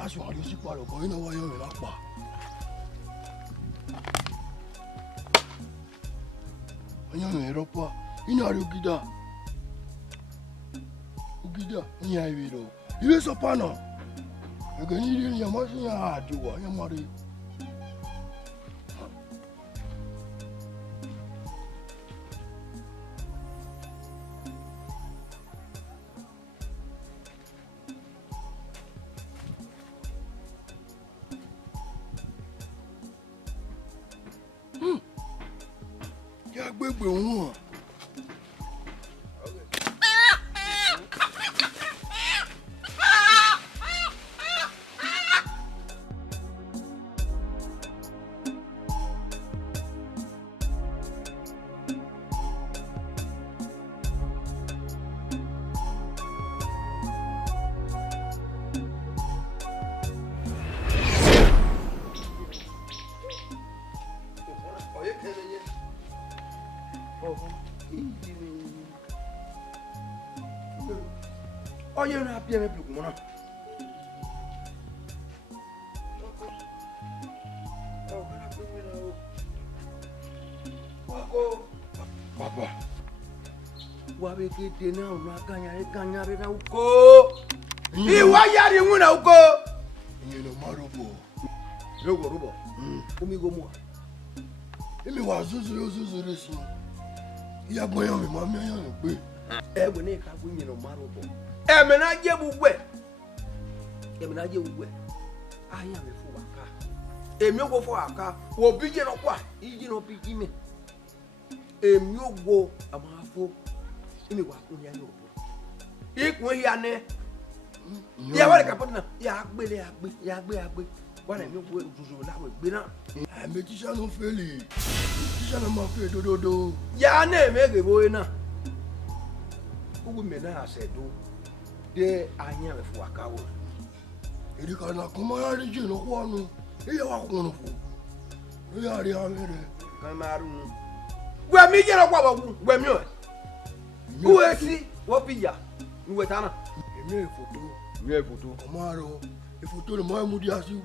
That's why you see part of going over here in Akpa. When you're in Europa, you know Ugida. Ugida, you know Ivido. You are so panel. You can eat in your machine, you are your mother. Oh, you're not happy with me, Mona. Papa, what we get now, Nakanya, go. You are you want to go? you know, Marobo. Robo, whom you go more. If you was Zuzu, you are going on with Mammy. When they have women of Marobo. Emenaje bugwe. Emenaje bugwe. Aya me fo aka. Emi ogo fo aka. Wo bije no kwa. Iji no biji me. Emi ogo amafo. Imi wa kunya no bo. Ikun ya ne. Ya wa ka potna. Ya agbe. Wana emi ogo ozuzu la we gbe na. Me tisha no feli. Tisha no ma fe dododo. Ya na emege bo na. Ugu me na asedo. De anya me fo aka wo. Eri kana kuma ri je no kwa no. Iya wa ko no fo. Iya ri amere. Kamaru. Gwa mi je no kwa wo. Gwa mi o. Uwe si wo pija. Uwe tana. Emi photo. Mi photo. Kamaro. E photo le mo mudi asi.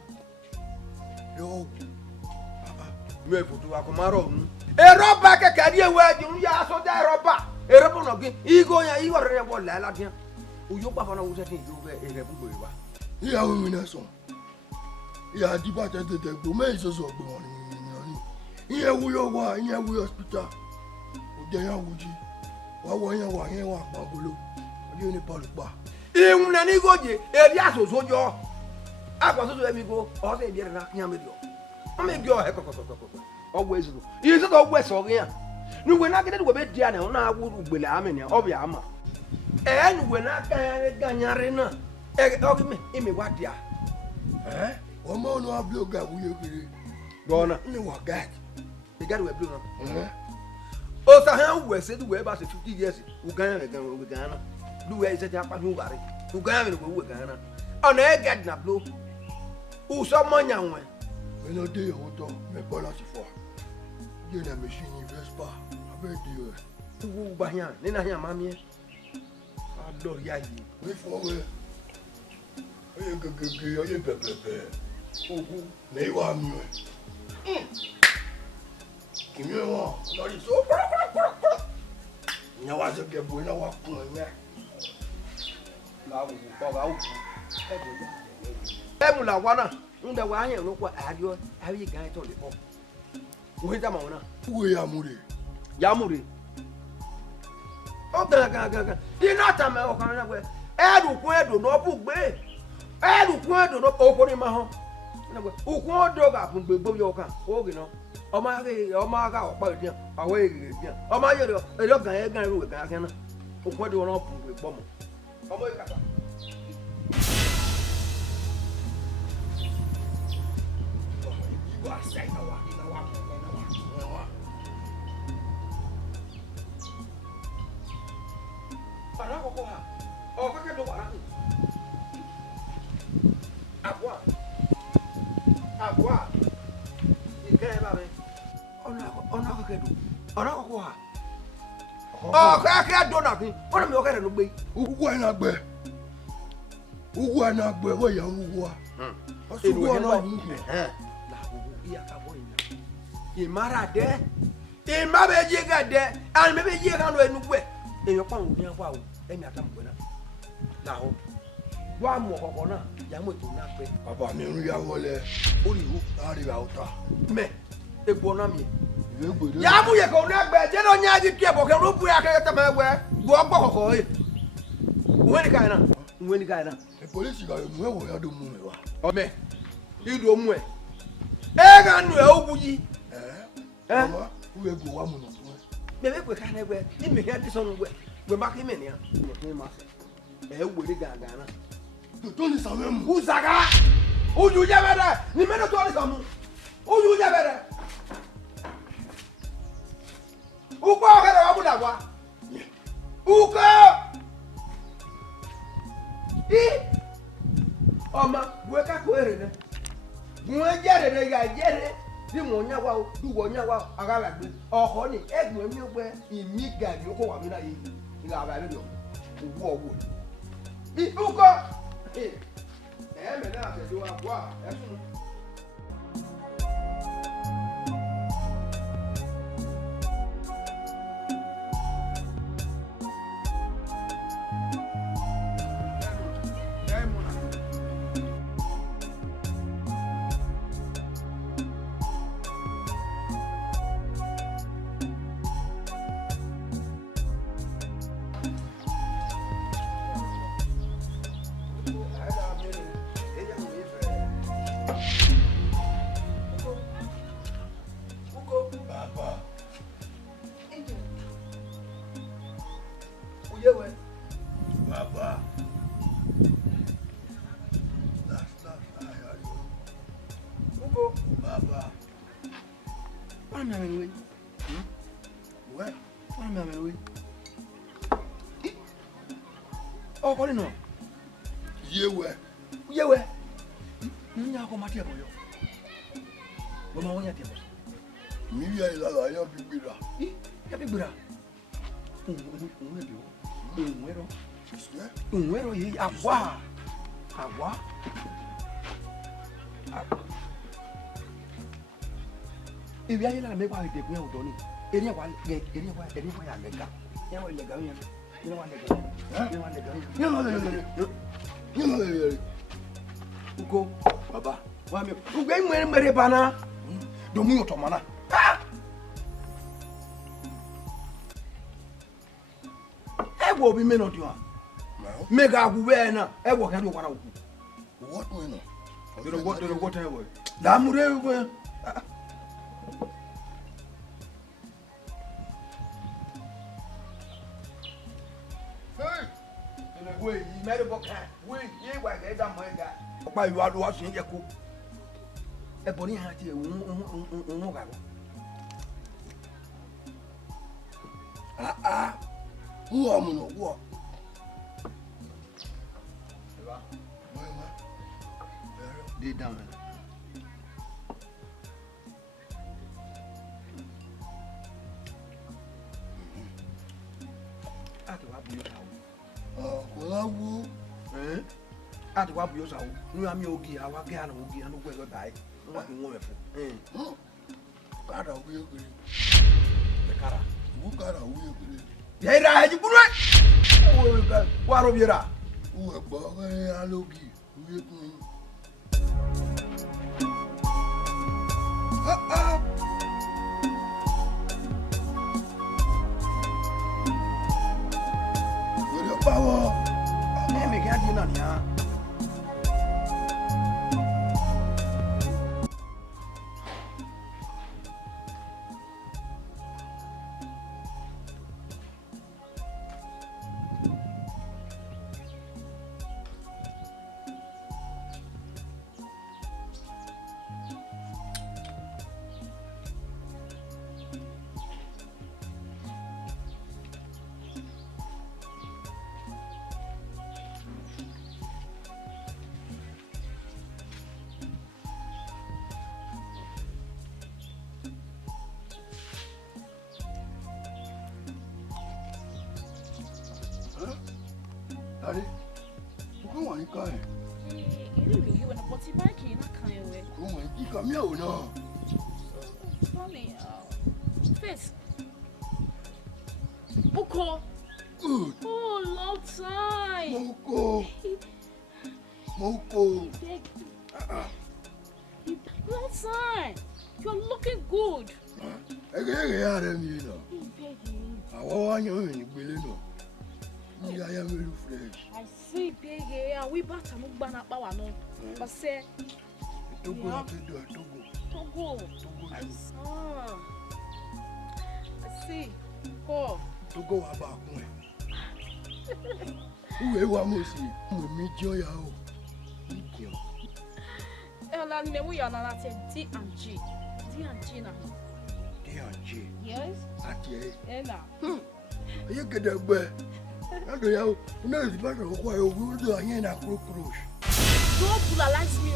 Yo. Mi photo akomaro nu. E roba keke di ewe ju ya so da roba. E roba no gi. Igo ya igo re bo la la dia. Uyo pa fana wo se tin ju e re bu wa. Iya wo mi na so. Iya di ba te gbo me so so gbo ni. Iye wu yo wa, iye wu hospital. O je yan wuji. Wa wo yan wa yen wa gbangolo. Oje ni Paul pa. Ihun na ni goje, e ri asoso jo. Akwa so so emi go, o se bi re na kian me dio. O me dio he kokokoko. Ogwo ezu. Iye so to ogwo eso gian. Ni we na gede go be dia na na awu ugbele ame ni obi ama. Ni we na ganyare na. O me imi wa dia. O mo no ablo ga wu yo kire. Gona. Ni wa gad. The guy we blue na. O sa han we se du we ba se 50 years. U Ghana me Ghana. Du we se ti apa nu bare. U Ghana me we Ghana. Ona e gad na blue. U so mo nya won. We no dey o to me bola si fo. Je na machine invest pa. Abe di o. U ba yan, ni na yan mami e. Ado ya yi. We fo we. Oye gege oye pepepe. Ogu me wa mi o. Kimi wa, lori so. Nya wa se ke bo na wa kun e. La wu ko ga wu. E mu la wa na. Nde wa yan no ko adio, ayi gan to le po. Wo ta ma wona. Uwe ya mure. Ya mure. O ga. Ina ta me o kan na we. Edu no bu gbe. Edu no o ko ni ma ho. Na we. Ukun odo ga fun gbegbo yo kan. O gi no. Ọmọ aga ọ̀pá ìdíyàn àwọn èrè ìdíyàn ọmọ ayé rẹ̀ ẹlọ́gàn ẹ̀gàn ẹ̀rọ ìgbà akẹ́nà òkun ọdún wọn pùpù ìpọ́mọ̀ ọmọ ìkàtà. Ìwọ àṣà ìnáwó bàrà àkọ́kọ́ ha ọ̀kọ́kẹ́ tó bàrà kù. Àbúà ìkẹ́ ẹ bá mi. Ona akedo. Ona kokko ha. O ka do na kin. Ona mi o kere no gbe. Ugu ina gbe. Ugu na gbe wo ya ugu a. Osugu na ugu. La ugu iya ka boy na. Imara de. Imba be jiga de. An me be jiga no enugbe. Eyo pa ugu akwa o. Emi atam gbe na. La ho. Wa mo kokko na. Ya mo to na pe. Baba mi run ya wole. O ni hu. Ari ba ota. Me. Egbo na mi. Egbo. Ya mu ye ko na gbe. Je no nya ji tie bo ke ro bu ya ke ta ma we. Go gbo kokko e. Weni kai na. Weni kai na. The police ga mu e wo ya do mu me wa. Ome. Ido mu e. E ga nu e ogu yi. Mama, we go wa mu no. Me be kwe ka na gbe. Ni me ya di so nu gbe. Gbe ma ke me ni a. Mo ke ma se. E wori ga ga na. To ni sa memu. Uzaga. Uju je bere. Ni me no to ni sa mu. Uju je bere. Uko ka da wa bu da wa. Uko. Ọma bue ka ko ere ne bue jere ne ga jere di mo nya wa o du wo nya wa aga la gbe oho ni egbon mi gbe imi ga bi ko wa mi na yi ni ga ba le do wo i uko me na se do wa e sunu Baba. Last I heard you. Uko Baba. What am I doing? What? What am I doing? Oh, call it no. Yewe. Yewe. Nya ko mati eboyo. Wo ma wonya tebo. Mi ya ila la ya bigbira. Ya bigbira. Unwe bi o. Unwero. Swe? Unwero yi agwa. Agwa. Ibi ayi la me kwa de kun o do ni. Eri wa ya lega. Ya wa lega yan. Ya wa lega. Ya wa lega. Nyele. Uko baba. Wa me. Ugbe mere bana. Do mu yo to mana. Ego bi me no dio. Me ga gu we na. Ego ka do kwara uku. What we know? Do what ego. La mure we. Hey. We yi me do boka. We yi wa ga da mo ga. Opa yu adu wa sun je ko. E bo ni ha ti e un ga go. Who am no what? Dey down. Ati wa bu yo sawo. Ko la wo. Ati wa bu yo sawo. Nu ami ogi awa ge ana ogi anu gwe go dai. Wa bi won me fu. Kada wo yo kiri. Be kara. Wo kada wo yo kiri. Ye ra haji bunu. O ga wa ro bi ra. Wo gbo alogi. Wo yo kiri. Power. Me ga di na ni ha. Daddy, you go on kai. You want to put it back in a kind of way. Come on, you come here now. Funny, face. Oko. Good. Oh, long time. Moko. Long time. You're looking good. I see, baby. We bought a mukbana power, no. But say, Togo. I see. Oh. Togo about me. Who want to see? We meet you. We are not D and G. D and G now. D and G. Yes. Now. You get that way. I do you know it's better why we will do a yen and cockroach. Don't polarize me.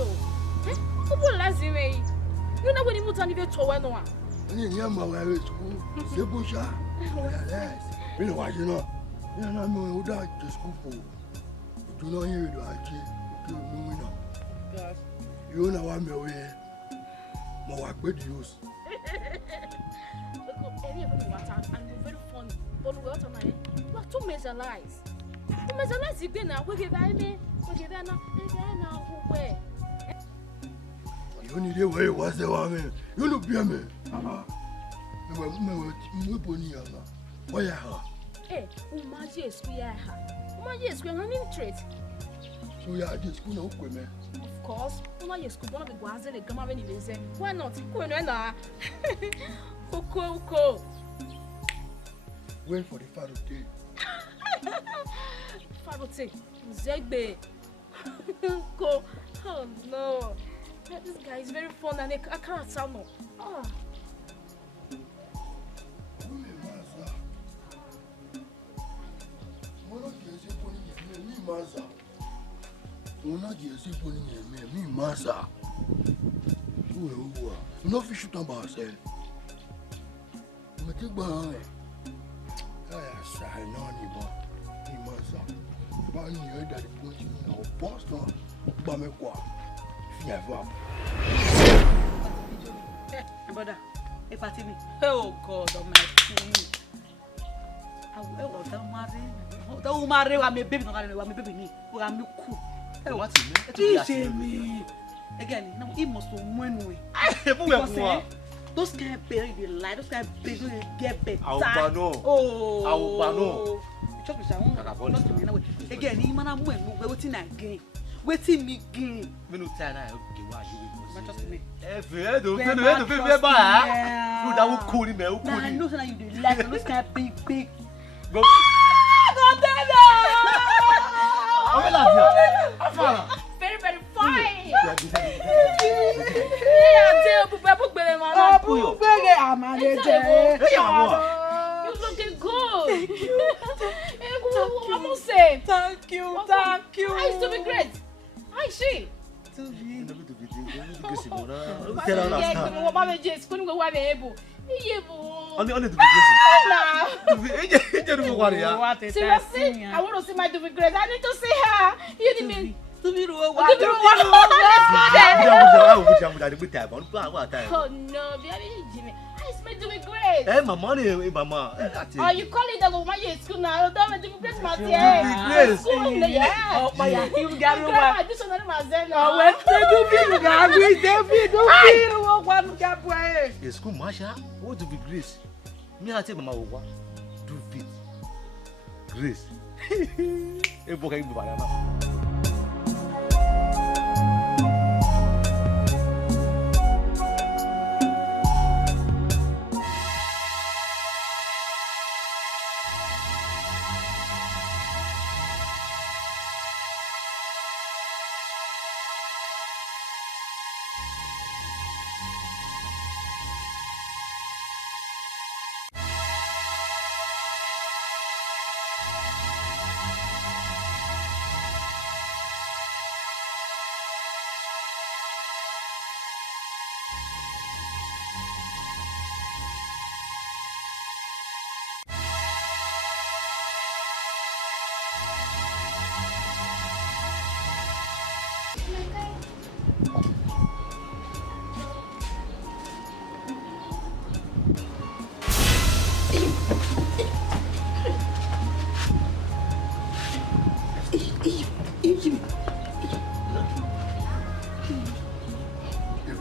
Who polarize me? You know when you put on the tower no one. You know my school. The bush. Yes. You know what you know. You know who died to school for. Do not hear the IG. You know. Yes. You know what me away. My work with use. Look, any of you water and you're very funny. But we ought to you are too measurize. You measurize again now. We give that me. We give that now. Who where? You need a way. What's the one? You look be a man. You put me on. Why are eh? Umaji is square. Umaji is square. I'm interest. So you are just school no women. Of course, Umaji is school. One of the guys in the grammar when he say, why not? Coco. Wait for the father day. Father day. Zegbe. Go. Oh no. This guy is very fun and I can't sound no. Oh. Me massa. You know fish shoot about yourself. Me take behind. I say no anymore. Me massa. But you heard that the point now boss now. But me quoi? Fièvre. Brother, if I me. Oh God, oh my. I will don't marry. I'm a baby. I'm a baby. I'm cool. What is me? Again, now it must win way. Those kind of baby they lie. Those kind of baby they get better. Oh. Again, he man am waiting again. Waiting me again. Me no time na okay wa you. Trust me. Do ba. You da wo cool me, wo cool. I know say you dey like those kind of big. Go. God damn it! Very, very fine. You looking good. Thank you. I must say. Thank you. I used to be great. I see. Seriously, I want to see my Duvi Grace. I need to see her. You didn't mean oh no, Jimmy. I smell Duvi Grace. Eh, my money, mama. Oh, you call it the woman in school now? Don't let Duvi Grace, my dear. School, yeah. Oh, my God. You got to I do something myself. Oh, when you got me, don't one gap way. Yes, school, Masha. What do be grace? Me, I tell mama, what do fit grace? A book I give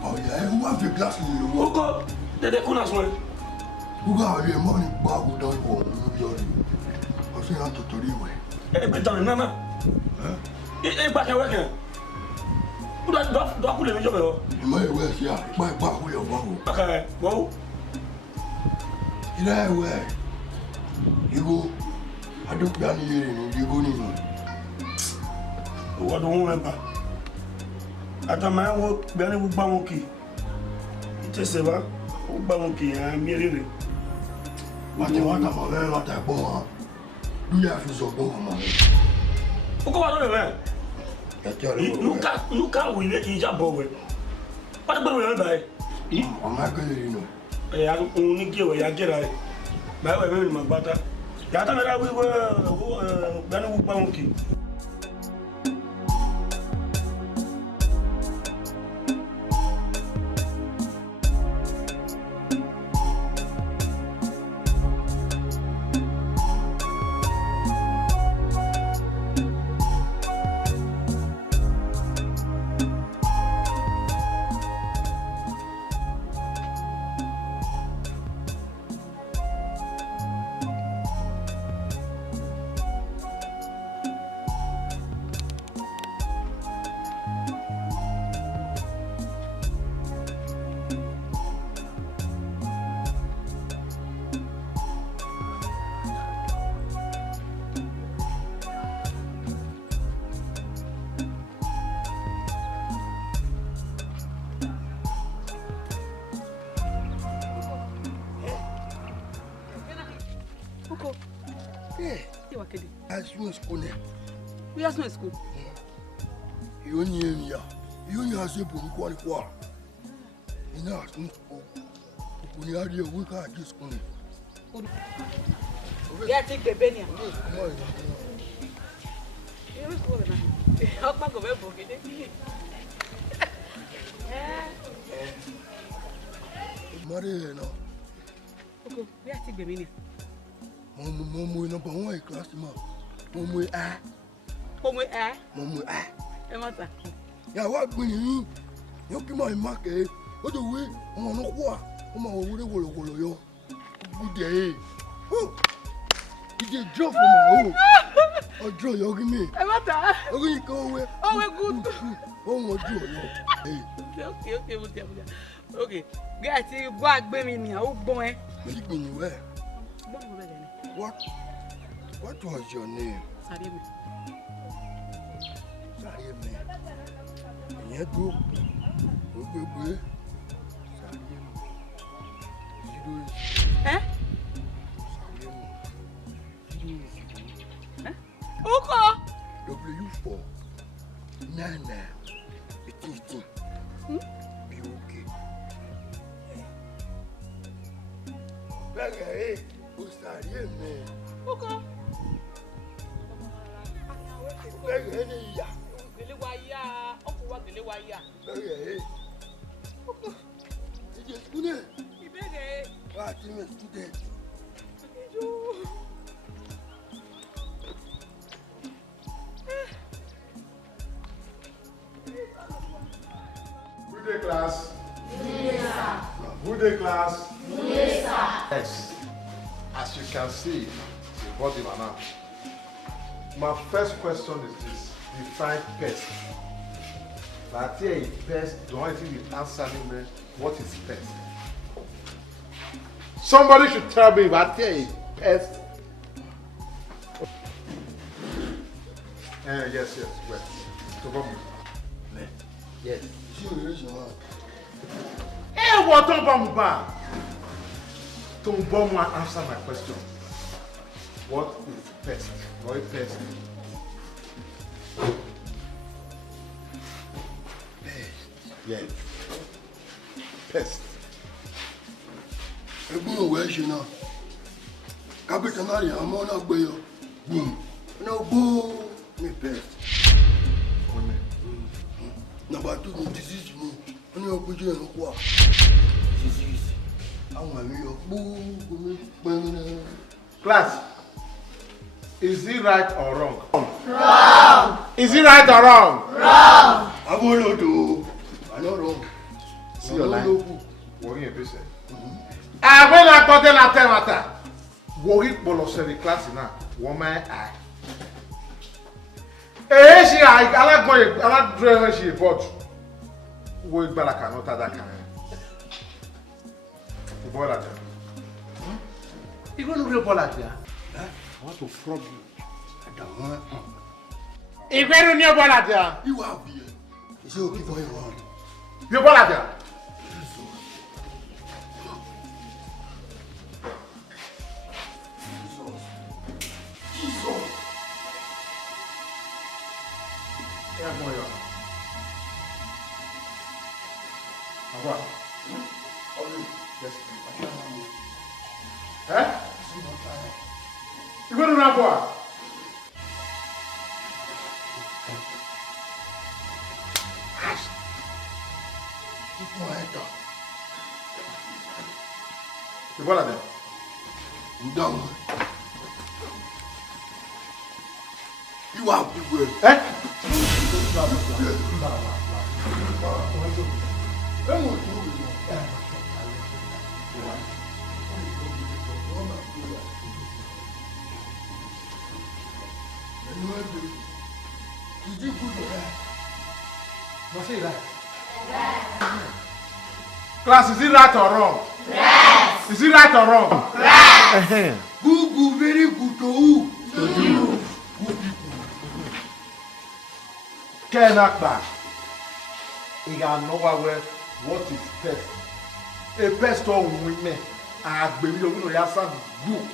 Oh yeah, who have the glass in the Who wall? go? They kuna swear. Who got the money back with that one? I say how to tell you way. Eh, better nana. Eh, back work. Who that do akule mi jobe. You might well see my back with your back. Okay, go. You know where? You go. I don't plan here in you go in. What do you remember? Ata ma wo be ni gba won ki. Ite se ba, wo gba won ki mi rere. What you want about very lot of bomb? Do you have to so bomb? O ko wa lo be. Luka we le ija bo we. What do you remember? I'm not going to know. Eh, ya ni ge we ya gera. Ba we me ma gbata. Ya ta na da we be ni gba won ki. School. We are not school. You have to put qualify. In our school, we are here, we can't just school. Yeah, take the Benin. You're school now. How come go back? Maria, no. Okay, we are take the Benin. Momo number 1 class ma. Momo ah. Momo ah. Momo ah. E mata. Ya wa gbin yin. Yo ki ma market. O do we, o no kwa. O ma wo wolo yo. Good day. Oh. Ije drop for my home. O draw yo give me. E mata. O gi ko we. Oh, we good. O mo draw yo. Hey. Okay. Okay. Guys, you go agbe mi ni, o gbon e. Me gbin ni we. Gbon mo be ni. What was your name? Sarime. Sarime. Ìyẹn tó ó gbégbé Sarime. Eh? Sarime. Uko. W4 9 18. Be okay. Bẹ́ẹ̀ o Sarime. Uko. Bẹ́ẹ̀ ni ìyá. Gele wa ya, oku wa gele wa ya. Bẹ́ẹ̀ Uko. Ìjẹ́ student. Ibere. Wá ti mi student. Good day, class. Yes, sir. Good day, class. Yes, sir. Yes. As you can see, the body man. My first question is this: define pest. But here, pest. Don't I think you answer me? What is pest? Somebody should tell me. But here, pest. Yes. Well, so come. Yes. Hey, what about Tombomo answer my question. What is pest? What is pest? Yes. Pest. Ẹgbọ́n òwe ṣe náà. Kápẹ́tà náà rí àmọ́ náà gbé yọ. Boom. Náà gbó ní pest. Number 2 ni disease ni. Wọ́n ní ọgbẹ́jọ́ ẹ̀rọ kọ́ à. Disease. Àwọn àmì yọ gbogbo mi pẹ́ẹ́rẹ́. Class, is it right or wrong? Wrong. Is it right or wrong? Abọ́lódò. See your line. Worry a person. I when I got that time worry boloseri class na woman I. She I like drive she bought. We balaka not that kind. The boy like that. You going to real boy like that? I want to frog you. I don't want. You going to near boy like that? You are here. Is it okay for you around? You boy like that? Jesus. Yeah, boy. What? Yes. Huh? You going to run what? Keep my head up. You what are they? You down. You are beware. Eh? Did you put your hand? Must say right. Class, is it right or wrong? Yes. Is it right or wrong? Right. Good, very good to who? To you. Good people. Can't knock back. You got know what is pest. A pest on with me. I believe you're going to have some good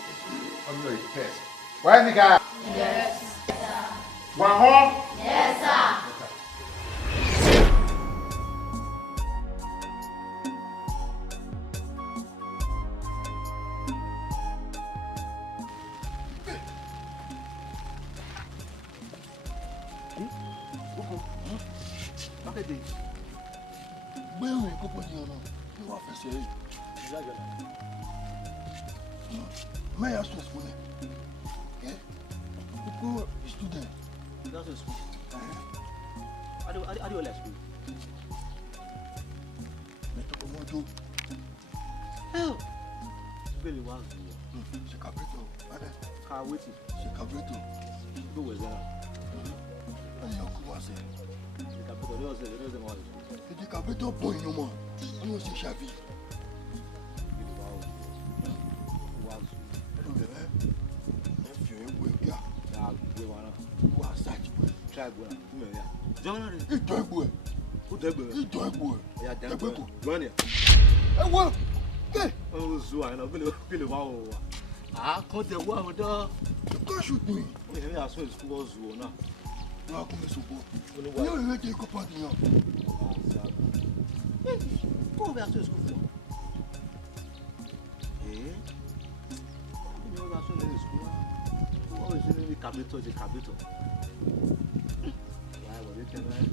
on your pest. Why the guy? Yes, sir. One home? Yes, sir. Bẹ́ẹ̀ni kókó di ọ̀nà ní wàá fẹsẹ̀ yìí. Mẹ́yà sọ ẹ̀sùn ni. Kókó student. That's a school. How do you like school? Mẹ́tọ́kọ̀ mọ́tò. Hell! Really was. Ṣé kàbẹ́tọ̀? Car waiting. Ṣé kàbẹ́tọ̀? Go with that. Ẹni ọkọ̀ wá sẹ́. The capital, there was a mall. Èdè kàbẹ́tọ̀ bọ̀ inú mọ̀. Wọ́n yóò ṣe ṣàfi. Ẹ fi ewu ẹgbẹ́ wà sáàjì pẹ̀. Ìjọ ẹgbẹ́ ẹ̀. Ìjọ ẹgbẹ́ ẹ̀. Ẹgbẹ́ kò. Ẹ wọ. You can't shoot me. Wọ́n á kún mi sọ̀bọ̀. Ní òun lè dé ikú pàdé yàn. Go back to school for. You know that's when in school. Always in the capital, the capital. Yeah, what you can learn.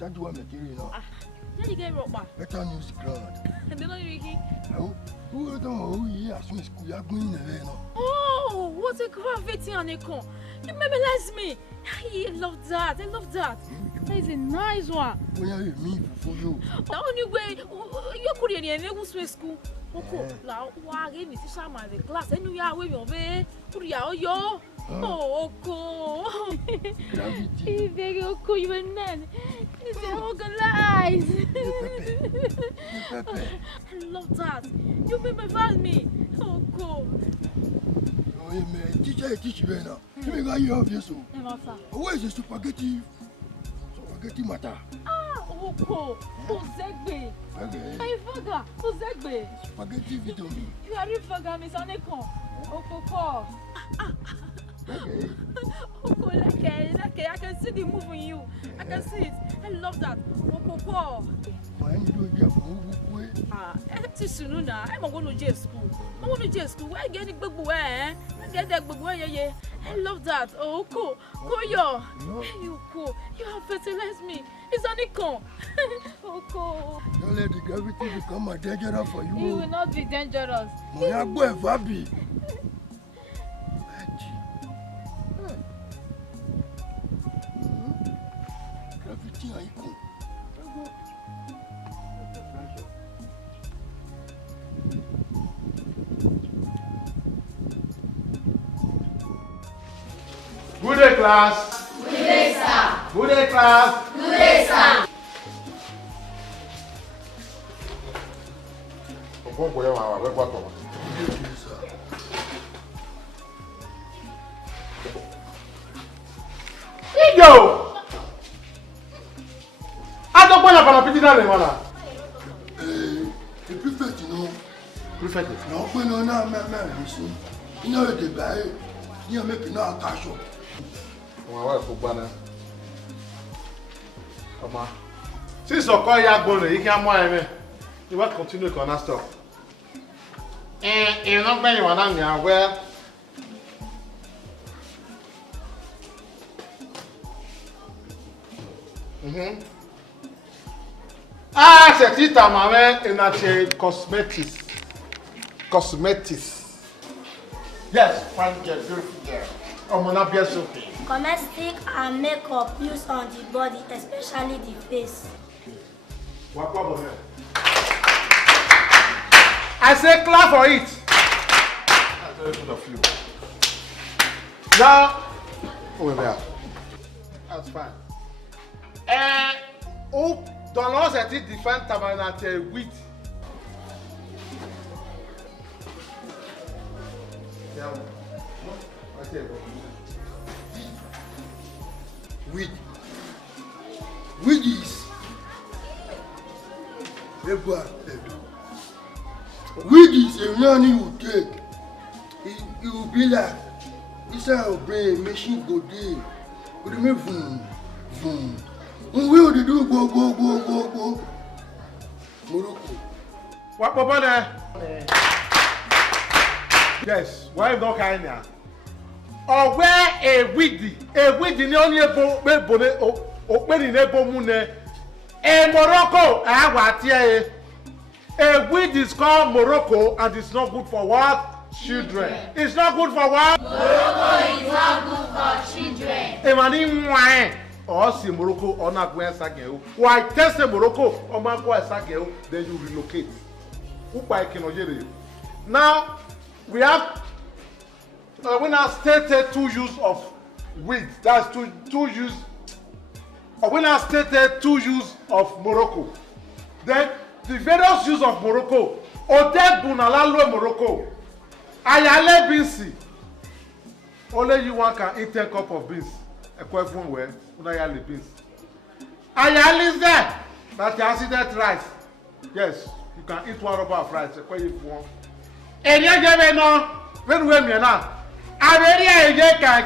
Ṣáájú wa mẹ̀kiri náà. Daddy get rope back. Better news ground. And then you Ricky. Who don't know who he has in school? You are going there now. Oh, what a gravity on a con. You memorize me. I love that. I love that. That is a nice one. When are you me for you? The only way you could in a school. Okay, now why give me to some of the class? And you are with your way. Put your yo. Oh, okay. Gravity. Very okay, you and then. It's organized. I love that. You memorize me. Oh, cool. Oh, man. Teacher, teach you now. Let me go here, obvious. Where is the spaghetti matter? Ah, Oko, Ozegbe. Okay. Hey, Vaga, Ozegbe. Spaghetti video me. You are Vaga, Miss Anekon. Oko. Okay. Oko, like, I can see the move in you. I can see it. I love that. Oko. Why you do it for Sununa, I'm going to J school. I want to J school. Where get the big boy? I get that big boy. Yeah. I love that. Oh, cool. Koyo. You cool. You have fertilized me. It's an icon. Oh, cool. Don't let the gravity become a dangerous for you. You will not be dangerous. Moya boy, Fabi. Gravity icon. Good day, class. Good day, sir. Good day, class. Good day, sir. Yo! I don't want to have a pity that one. The prefect, you know. Prefect. No, when you're not listen. You know the guy. You're making a cash up. Since you call your boy, you can't more. You want to continue to not stop. And you're not going to want to where. C'est qui ta maman et notre cosmetics. Cosmetics. Yes, fine girl, beautiful girl. Oh, mon a bien sophie. Cosmetic and makeup used on the body, especially the face. What problem? I say clap for it. That's very good of you. Now, over there. That's fine. Où dans l'os est différent tabernacle 8. Weed is a money you take. It will be like inside your brain, machine go there. What do you mean? Boom. We will do go. Morocco. What Papa there? Yes, why not kind now? Or where a weedy ni only a bone open in a bomune. A Morocco, I want here. A weed is called Morocco and it's not good for what? Children. It's not good for what? Morocco is not good for children. A man wine. Or see Morocco or not where Sageo. Why test Morocco or Marco Sageo, then you relocate. Now we have we now stated 2 use of weed. That's two use. We now stated 2 use of Morocco. Then the various use of Morocco. Ode bunalalo Morocco. Ayale beans. Only you one can eat 10 cup of beans. Equation where unayale beans. Ayale is there. That's the accident rice. Yes, you can eat 1 rubber of rice. Equation one. And you give no. When we are now. I really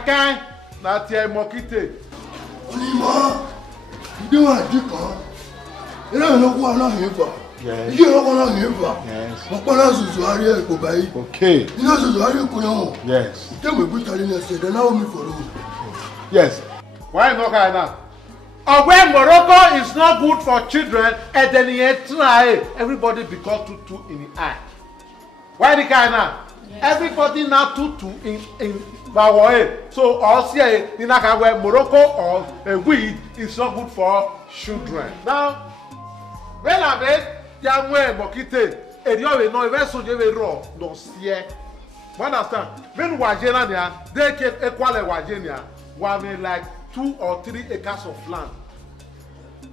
can. That's your mokite. Onima, you don't want to go. You don't know what I'm here for. Yes. You don't know what I'm here for. Yes. Okay. Okay. You know, Yes. tell me, put that in a set, and now me for you. Yes. Why not kind now? Or when Morocco is not good for children, and then you try everybody because tutu in the eye. Why the kind now? Yes. Everybody now tutu in Bawae. So also in where Morocco or a weed is not good for children. Now, when I made young way mokite, and you know if I saw you raw, don't see. Understand? When Wajena they can equal Wajena, one like 2 or 3 acres of land.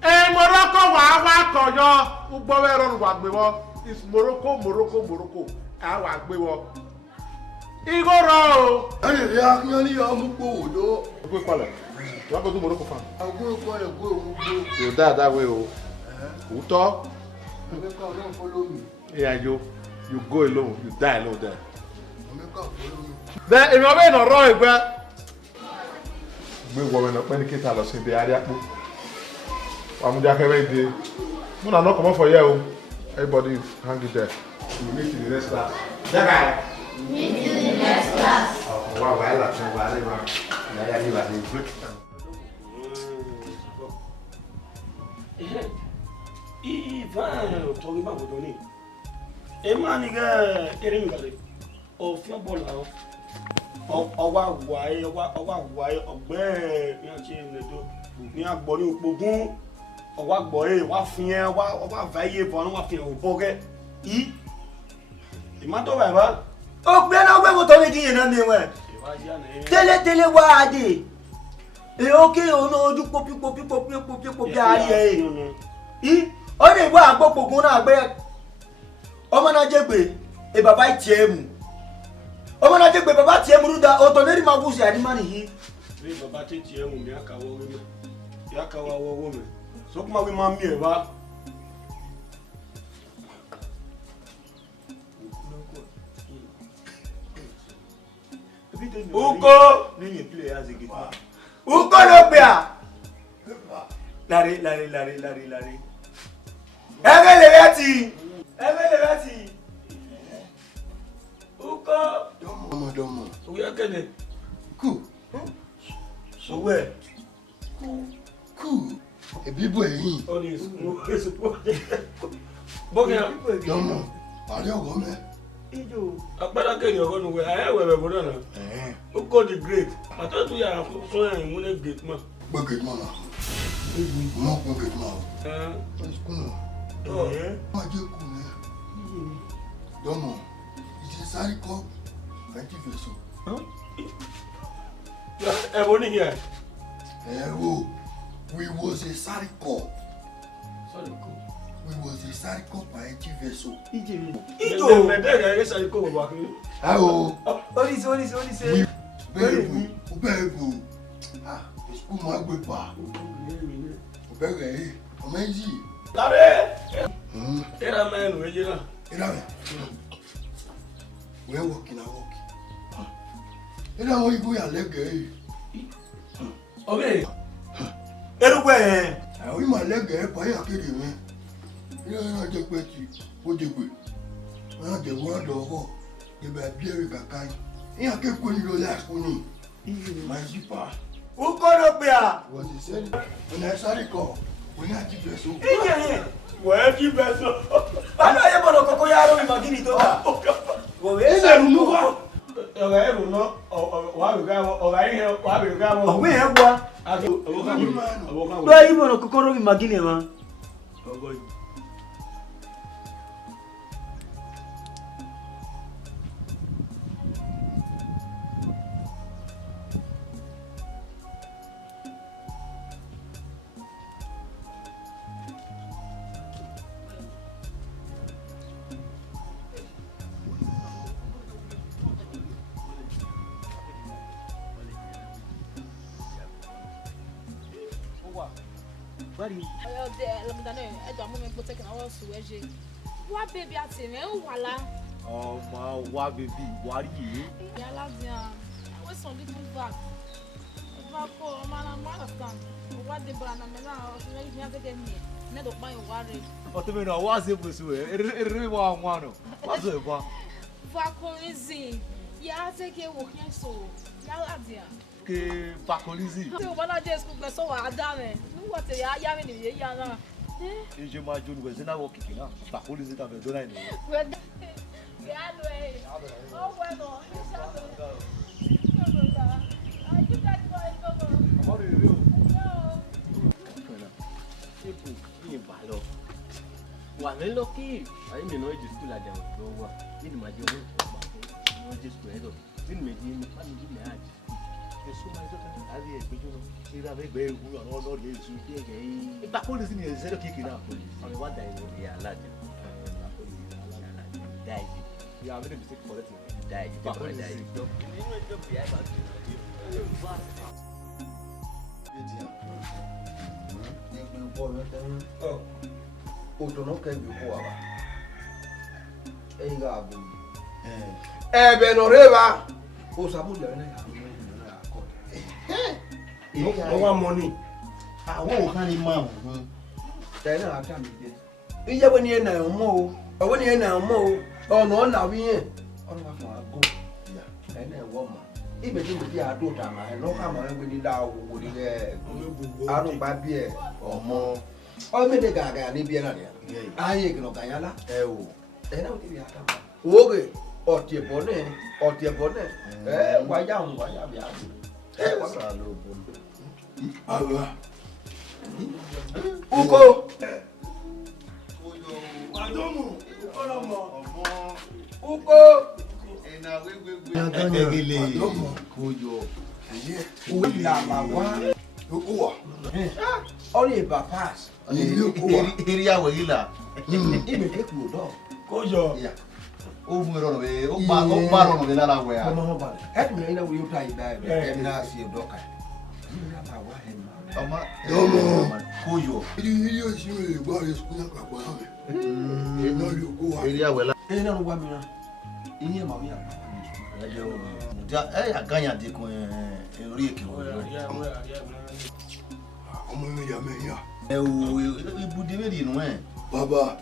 And Morocco wa koyo ugbowe ron wagbewo is Morocco. I wagbewo. Igoro. Hey, ya nyani ya muko do. Go kwale. You want to do Morocco fan? I go. You that way oh. Uto? Don't follow me. Yeah, you go alone. You die alone there. Follow me. Then, if you're not wrong, but we women up many kids are in the area. I'm just very day. I'm not coming for you. Everybody hang it there. We meet in the next class. Meet you in the next class. Wow, I like ní agbọ̀ ní òpógún ọwọ́ agbọ̀ ẹ̀ wá fi ẹ́ wá fàáyé bọ̀ ní wá fi hàn bọ́ kẹ́ yìí ìmọ́tò bàbá ó gbé náà gbé mọ́tò méjì yẹn náà mi wẹ̀ tẹ́lẹ̀tẹ́lẹ̀ wá adé èyí ó kí òun náà ojú pópí ayé ẹ̀ yìí ó lè wá àgbọ̀pọ̀gún náà gbé ọmọ náà jẹ́ pé ẹ bàbá tiẹ̀ mú ọmọ náà jẹ́ pé bàbá tiẹ̀ mú lúdà ọ̀tọ̀ lérí máa kú sí àdìmá nìyí. bí bàbá tiẹ̀ mú mi àkàwọ́ wí mi àkàwọ́ owó mi sọ́kùnmá wí máa ń mi ẹ̀ wá. Uko Uko ló pè à lárí ẹgbẹ́ lè rẹ́tì Uko Domo. òwe ẹkẹ́lẹ̀ Kú. òwe Kú. Ebibo ẹ̀yìn. ó ní ìsìnkú bókè Domo. Àrí ọ̀gọ́ mẹ́. apẹ́lákẹ́ni ọ̀gọ́ nu wẹ̀ ayẹ́wẹ̀rẹ̀ bọ́dọ̀ náà Uko the great àtọ́ tó yàrá sọ́yà ìmúlẹ̀ great man. Gbẹ́gẹ̀t mọ́ náà. Mọ́ gbẹ́gẹ̀t mọ́. Ẹ̀sùkú náà. Má jẹ́ kú náà. Domo. Ìṣe sáré kọ́. Àǹtí fèsò. ẹ̀bùn nìyẹn. Wo. We was a sáré kọ́. We was a sáré kọ́ by àǹtí fèsò. Ijo mẹ́tẹ́ẹ̀kẹ́ ẹ̀rẹ́ sáré kó bàbá kiri. Oníṣẹ́. Bẹ́ẹ̀bù. Ẹ̀sùkú máa gbé pa. Bẹ́ẹ̀rẹ̀ yìí. Ọmọ yìí. Lábẹ́ ẹ̀rọ mẹ́rin méjì náà. Ìdáwẹ̀. We're walking. Ìdá wọn igbó yà lẹ́gẹ̀ẹ́ yìí. Okay. Erúgbó ẹ̀. Àwọn ìmọ̀ lẹ́gẹ̀ẹ́ báyà kéde mi. Ilé náà jẹ́ pé ó jẹgbè. Wọ́n á jẹ̀wọ́ ọ̀dọ̀ ọkọ̀. Ìbẹ̀ abíẹ́rẹ́ kàkà yìí. Ìyá kékeré nílò láàkú ni. Màá yí pa. Uko ló pè à. Wọ́n ti sẹ́ni. Ọ̀nà ẹ̀sáré kọ̀. Wọ́n ní àti bẹ̀ so. Wẹ́ẹ́ kí bẹ́ẹ̀ sọ. Báwo ayé bọ̀dọ̀ kọ́kọ́ yára mi màgí ni tó wà? Ilé ìlú wa. Ọ̀gá ẹ̀rù náà wàá bèèrè káwọn. Ọ̀gbìn yẹn wá. Báwo ayé bọ̀dọ̀ kọ́kọ́ rọ́ mi màgí ni wọn? Ọyọ dẹ ẹlẹmìdáná ẹjọ amúmi gbọ tẹkẹ náà wọ́n sùn ẹ̀jẹ̀ wá bèbí àti ẹ̀rẹ̀ ń wà lá. Ọmọ wa bèbí ìwárí yìí. Ìyá aládìá wọ́n sàn dídú back ọba kọ ọmọ náà mọ́ àtàn ọba dé bá àná mẹ́ta ọ̀sùn lẹ́yìn fi hàn tẹ́tẹ́ mi ní ẹ̀dọ̀ pa ìwà rẹ̀. Ọtí mi náà wá sí ebùsù ẹ̀ eré wa àwọn àná wá sọ ìbọn. Vacorizin yà á tẹ́kẹ̀ wò kí ẹ̀ sọ ìyá aládìá. Ke Vacorizin. Tí o bá náà jẹ́ ìsìnkú gbẹ̀sọ̀ wà á dá rẹ̀ nígbà tí ìyá yá mi nìyẹn yá náà. Ìjọ máa jó nígbà ìṣẹ́ náà wọ kìkì náà Vacorizin tàbí ẹ̀dọ́ náà nìyẹn. Wà ní lọ́kì àyè mi náà èjì sùkúl àdéhùn ló wà nínú màá jẹ́ owó ìfọ̀pá àwọn èjì sùkúl ẹ̀dọ̀ nínú méjì ní fámìlì mi àjì èso máa jọ́ kan àbí ẹ̀gbẹ́jọ́ náà ṣé ra mẹ́gbẹ́ ewu àwọn ọlọ́ọ̀dẹ èso bí ẹ̀jẹ̀ yìí. Vacorizin ni ẹ̀sẹ̀ lọ́kì kìí náà ọ̀rẹ́ wá da ìwọ̀n ìyá alájẹ dáìjì ìyá mi lè bí sẹ́kì fọ́lẹ́tì dáìjì Vacorizin. odono ka bi ko aba ga abu ebe no reba o sabu le na ya ko no want money àwọn kan ni ma te na ata mi de iye we ni na mo o we ni na mo o no na wi yen o wa fun ago ya ene wo ma ibe ti mo ti ado ta ma no ka ma we ni da wo ni arun ba bi e omo o me de gaga ni bi na ni aye ki no ga yala o ene o ti bi ata ma oge o ti bone wa ya bi ado wa sa lo bo Aba. Uko. Adomu. Uko. ena we Adomu. kojo Uwe la mawa. Uwa. Only a pass. iri awe ila Ibe ke ku do. kojo ya o mu ro be o ba ro be la we a Omo ba. Et me ina we utai dai be. Em na si do ka. Ina ba wa hen ma. ama Domo. kojo Iri o si me gba re school na pa me. No le ko wa. iri awe la Ina no wa mi na. Iye ma mi ya. ja ya ganya de ko ori eke wo Ọmọ mi ya me ya. o ibude meri nu Baba.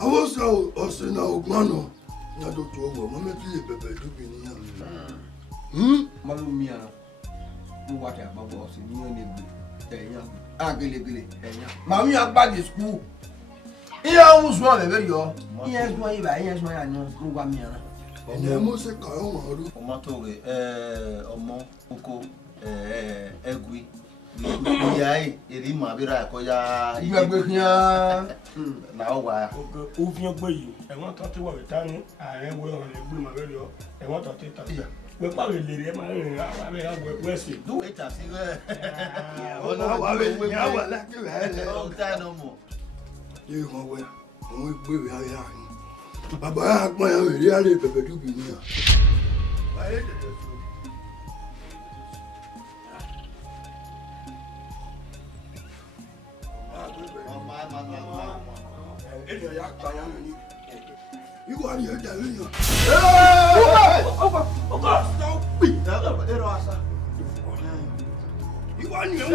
Awo sa o se na ogbano. Na do to wo mo me ti le bebe dubi ni ya. Ma mi ya. Mo wa ta ba bo si ni ne gbe. Eyan. Agelegele eyan. Ma mi ya gba di school. Iya un so be be yo. Iya so yi ba, iya so ya no mo wa mi ya. Ene mo se ka o wa ru. ọmọ tó rè ọmọ oko ẹgui ìyá èrè mà bíra ẹ̀kọ́yá Ibe gbe kian. là ó wà. o fi gbe yi e won to ti wa ta ni ààrẹ wo o le gbe ma be yo e won to ti ta we pa we le re ma rin ara be we se dúró ìta sí rẹ̀ Ọ̀nà wa be ni awa la ki wa le. ó tá ẹnu mọ̀. Ye mo we. Mo gbe we aya ni. Baba ya pon ya ri ale bebe dubi ni ya. Aye de de so. Ene ya pa ya ni. Iwo ari e da le yan. Iwo ni e wo.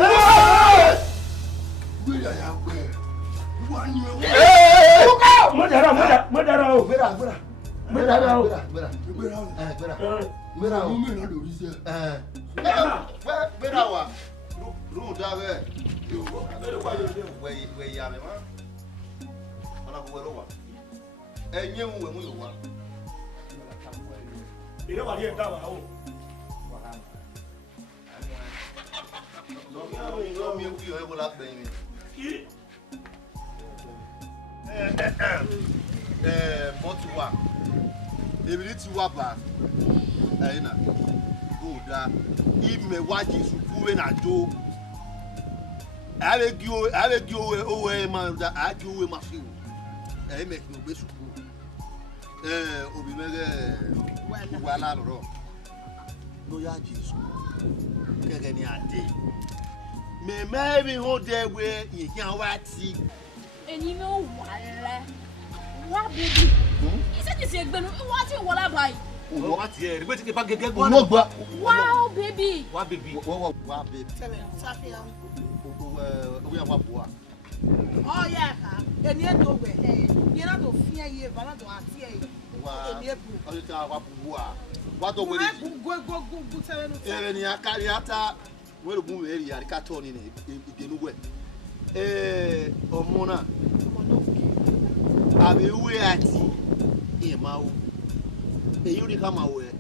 Gbe ya ya pe. Iwo ni e wo. mo dara o gbéra Gbéra o mi na lórí se. gbéra wa lóhùn dá bẹ́ẹ̀ wẹ̀ yà mí má ọ̀nà kò wẹ̀rọ wa ẹ̀yẹ́ ń wẹ̀ mú yòó wa. ile wa ye ta wa o lọ́wọ́ mi wí ọ̀ ẹ̀ wọ́n la pẹ̀ yín. Mọ́tò wa èmi ti wá bá ẹ̀yin náà kò dáa ìmẹ̀ wájú ìsúkúrẹ́ náà jó àbẹ̀gí owó ẹ̀ máa da àájú owó ẹ̀ máa fi wò ẹ̀yin mẹ̀kì ló gbé sùkú òbí mẹ́rẹ̀ wà lálọ́rọ̀ ló yá jì sùkú kẹ̀kẹ́ ni àdé mẹ̀mẹ́ mi hó dẹ́wẹ́ ìyẹn wá ti. Ẹni mi ò wà lẹ́. Wá bíbí. Iṣẹ́ ti ṣe gbẹnu, wá tí ìwọlá báyìí. Wá ti ẹ̀ rí pé tí kì í bá gẹ́gẹ́ gbọ́. Wọ́n gbọ́. Wow, baby. Wá bèbí. Wá bèbí. Owó yà wá bò wá. Oh yeah, eni edo we ye na do fia ye va na do ati e eni ebu Ọjọ́ tí a wá bò wá. Wá tó wẹ̀rẹ̀. Go tell me. Ẹ̀rẹ̀ ni akárí ata wẹ́rẹ̀ gún wẹ̀rẹ̀ yàrá ká tọ́ ni ìdènú wẹ̀. Ọmọ náà. Àbí wé àti ìmáwó. Èyí ò ní ká máa wẹ̀.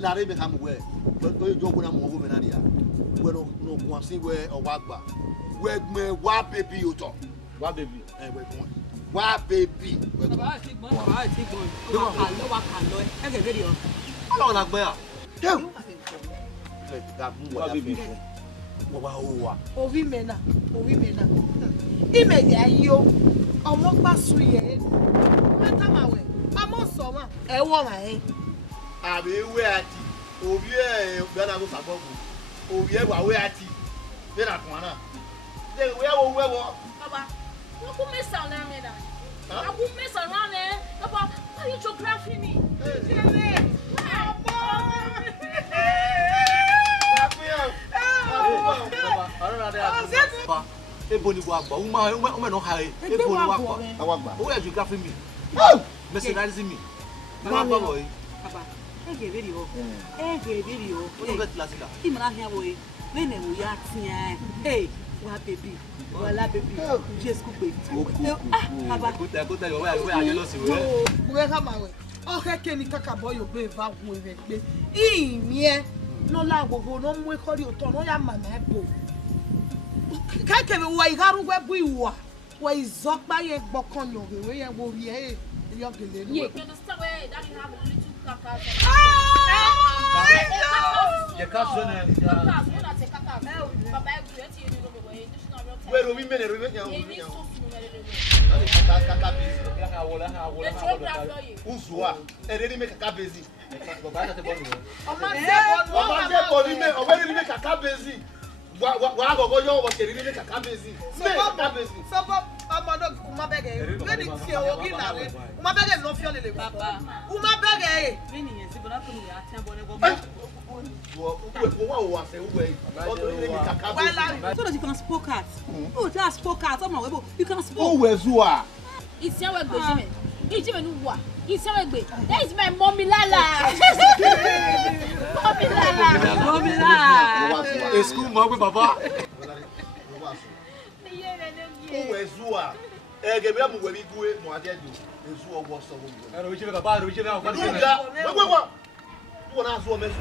Lára ibi ká máa wẹ̀. Ó yẹ jọ́gbọ́n náà mọ̀ owó mi náà nìyà. Wẹ́ no kún sí wẹ́ ọwọ́ àgbà. Wẹ́ gbẹ́ wá bèbí òtọ̀. Wá bèbí. Wẹ́ gbọ́n. Wá bèbí. Bàbá àti gbọ́n. Ó wà kàlọ́ ẹ gẹ́gẹ́ bí ọ. Ọlọ́run la gbẹ́ à. Wá bèbí. Wọ́n wá owó wa. Orí mi náà. Ìmẹ̀ yà yí o. Ọmọ gbà sùn yẹ. Mẹ́ta máa wẹ̀. Ọmọ sọ̀mọ́. Ẹ wọ̀ wà ẹ́. Àbí wé àti òbí ẹ̀ gbẹ́nà kó sàgbọ́ kù. Òbí ẹ̀ wà wé àti bẹ́ẹ̀ nà kùn wá náà. Ṣé ìwé wo wé wọ? Who mess around me now? Who mess around there? Papa, why are you geographing me? Ebo ni wa gba, uma no high. Ebo ni wa gba. Who are you graphing me? Mercenarizing me. Papa boy. Papa, ege video. What you get last year? Ti mara hia boy. We ne wo ya tia. Hey, wa baby. Wala baby. Just cook it. Papa, Go tell you where are you lost we? We ka ma we. O keke ni kaka boy obe va wo we gbe. Imi no la gogo no mu e kori oto no ya mama ebo. Keke we wa igaru gbe bu iwa. Wa izokpa ye gbokan yo we ye wo ri e yo gele ni. You understand where daddy have a little caca? The caption Cacas, what I say cacas? Papa, I create you no go way. This is not real time. Where we men we You need to Uzua, ele make a cabezi. Oma make a cabezi. Wa go yo wa keri make a cabezi. so amado uma bege. We di tie o gi na re. Uma bege no fio lele papa. Uma bege. Benin yes, but I don't ya tia bone go. So that you can spoke at. Oh, just spoke at. You can spoke. Oh, where's Zua? It's your way, Jimmy. It's your way. It's your way. That is my mommy Lala. Mommy Lala. Esuku mo baba. Oh, where's Zua? Give me a move we go mo ade do. Esu owo so wo. Ero wichi baba, ero wichi na kwa. Wa. Wona so me so.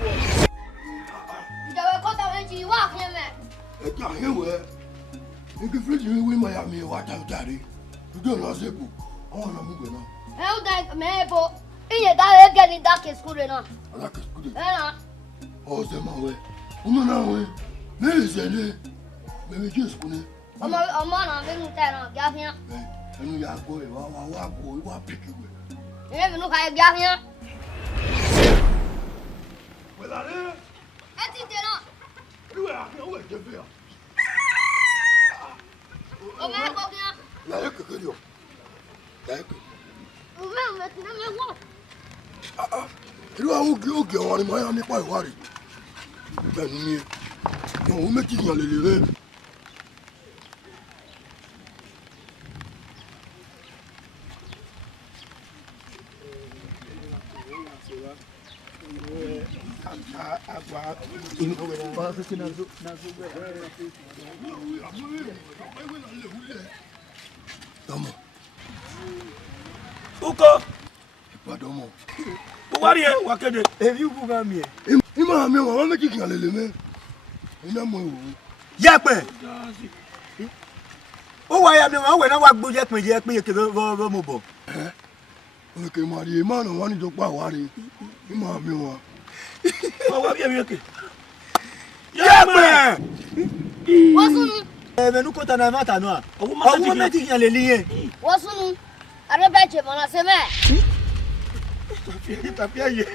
Ìjọba kọ́ta wẹ́n jí wá kí ẹ mẹ́. Ẹ̀ka àhẹ́wẹ̀ igi fíríjì wíwí Miami wà tàbí ìdí ọ̀nà ṣèpù àwọn ọ̀nà múgbẹ̀ náà. Ẹ ó da mẹ́ẹ̀bọ ìyẹn dá ẹgẹ́ ní dákẹ́ skúlù náà. Alákẹ́ skúlù. Ẹ náà. Ọ̀sẹ̀ máa wẹ̀ ọmọ náà wẹ̀ mẹ́rin ìṣẹ̀lẹ̀ bẹ̀rẹ̀ jẹ́ ìsìnkú Ọmọ náà bí mo tẹ̀ náà gíá fíyàn. Ẹnu yà gbọ́ ẹ̀ wá gbọ́ ìwà pìkì wẹ̀. Ìyẹn fi nù ká ẹ gíá fíyàn. Wẹ̀lẹ̀ Ẹ ti tẹ̀ náà. ìwẹ̀ àfihàn wẹ̀ jẹ́ fìyà. Ọmọ ẹ kọ́ fíyàn. Láyé kékeré o. Láyé kékeré. Ọmọ ẹ mẹ́tì náà mẹ́ wọ̀. Irú àwọn ògì ọ̀wọ́n ni mo yá nípa ìwádìí. Bẹ́ẹ̀ni ni ìwọ̀n méjì yàn lè rẹ̀. Tamo. Uko. Ipadomo. Buwari e wakede. Evi uku ga mi e. Ima mi wa méjì kan lele me. Ina mo wo. Yepe. O wa ya mi wa we na wa gbo yepe je pe yeke ro mo bo. Oke mari ma no wa ni jo pa wa re. Ima mi wa. O wa bi mi yeke. Yepe. Wọ́n sunu. Menu kota na mata no a. Owo méjì yan lele yen. Wọ́n sunu. Arẹ́bẹ̀jẹ̀ mọ̀nà ṣe mẹ́. Papi aye.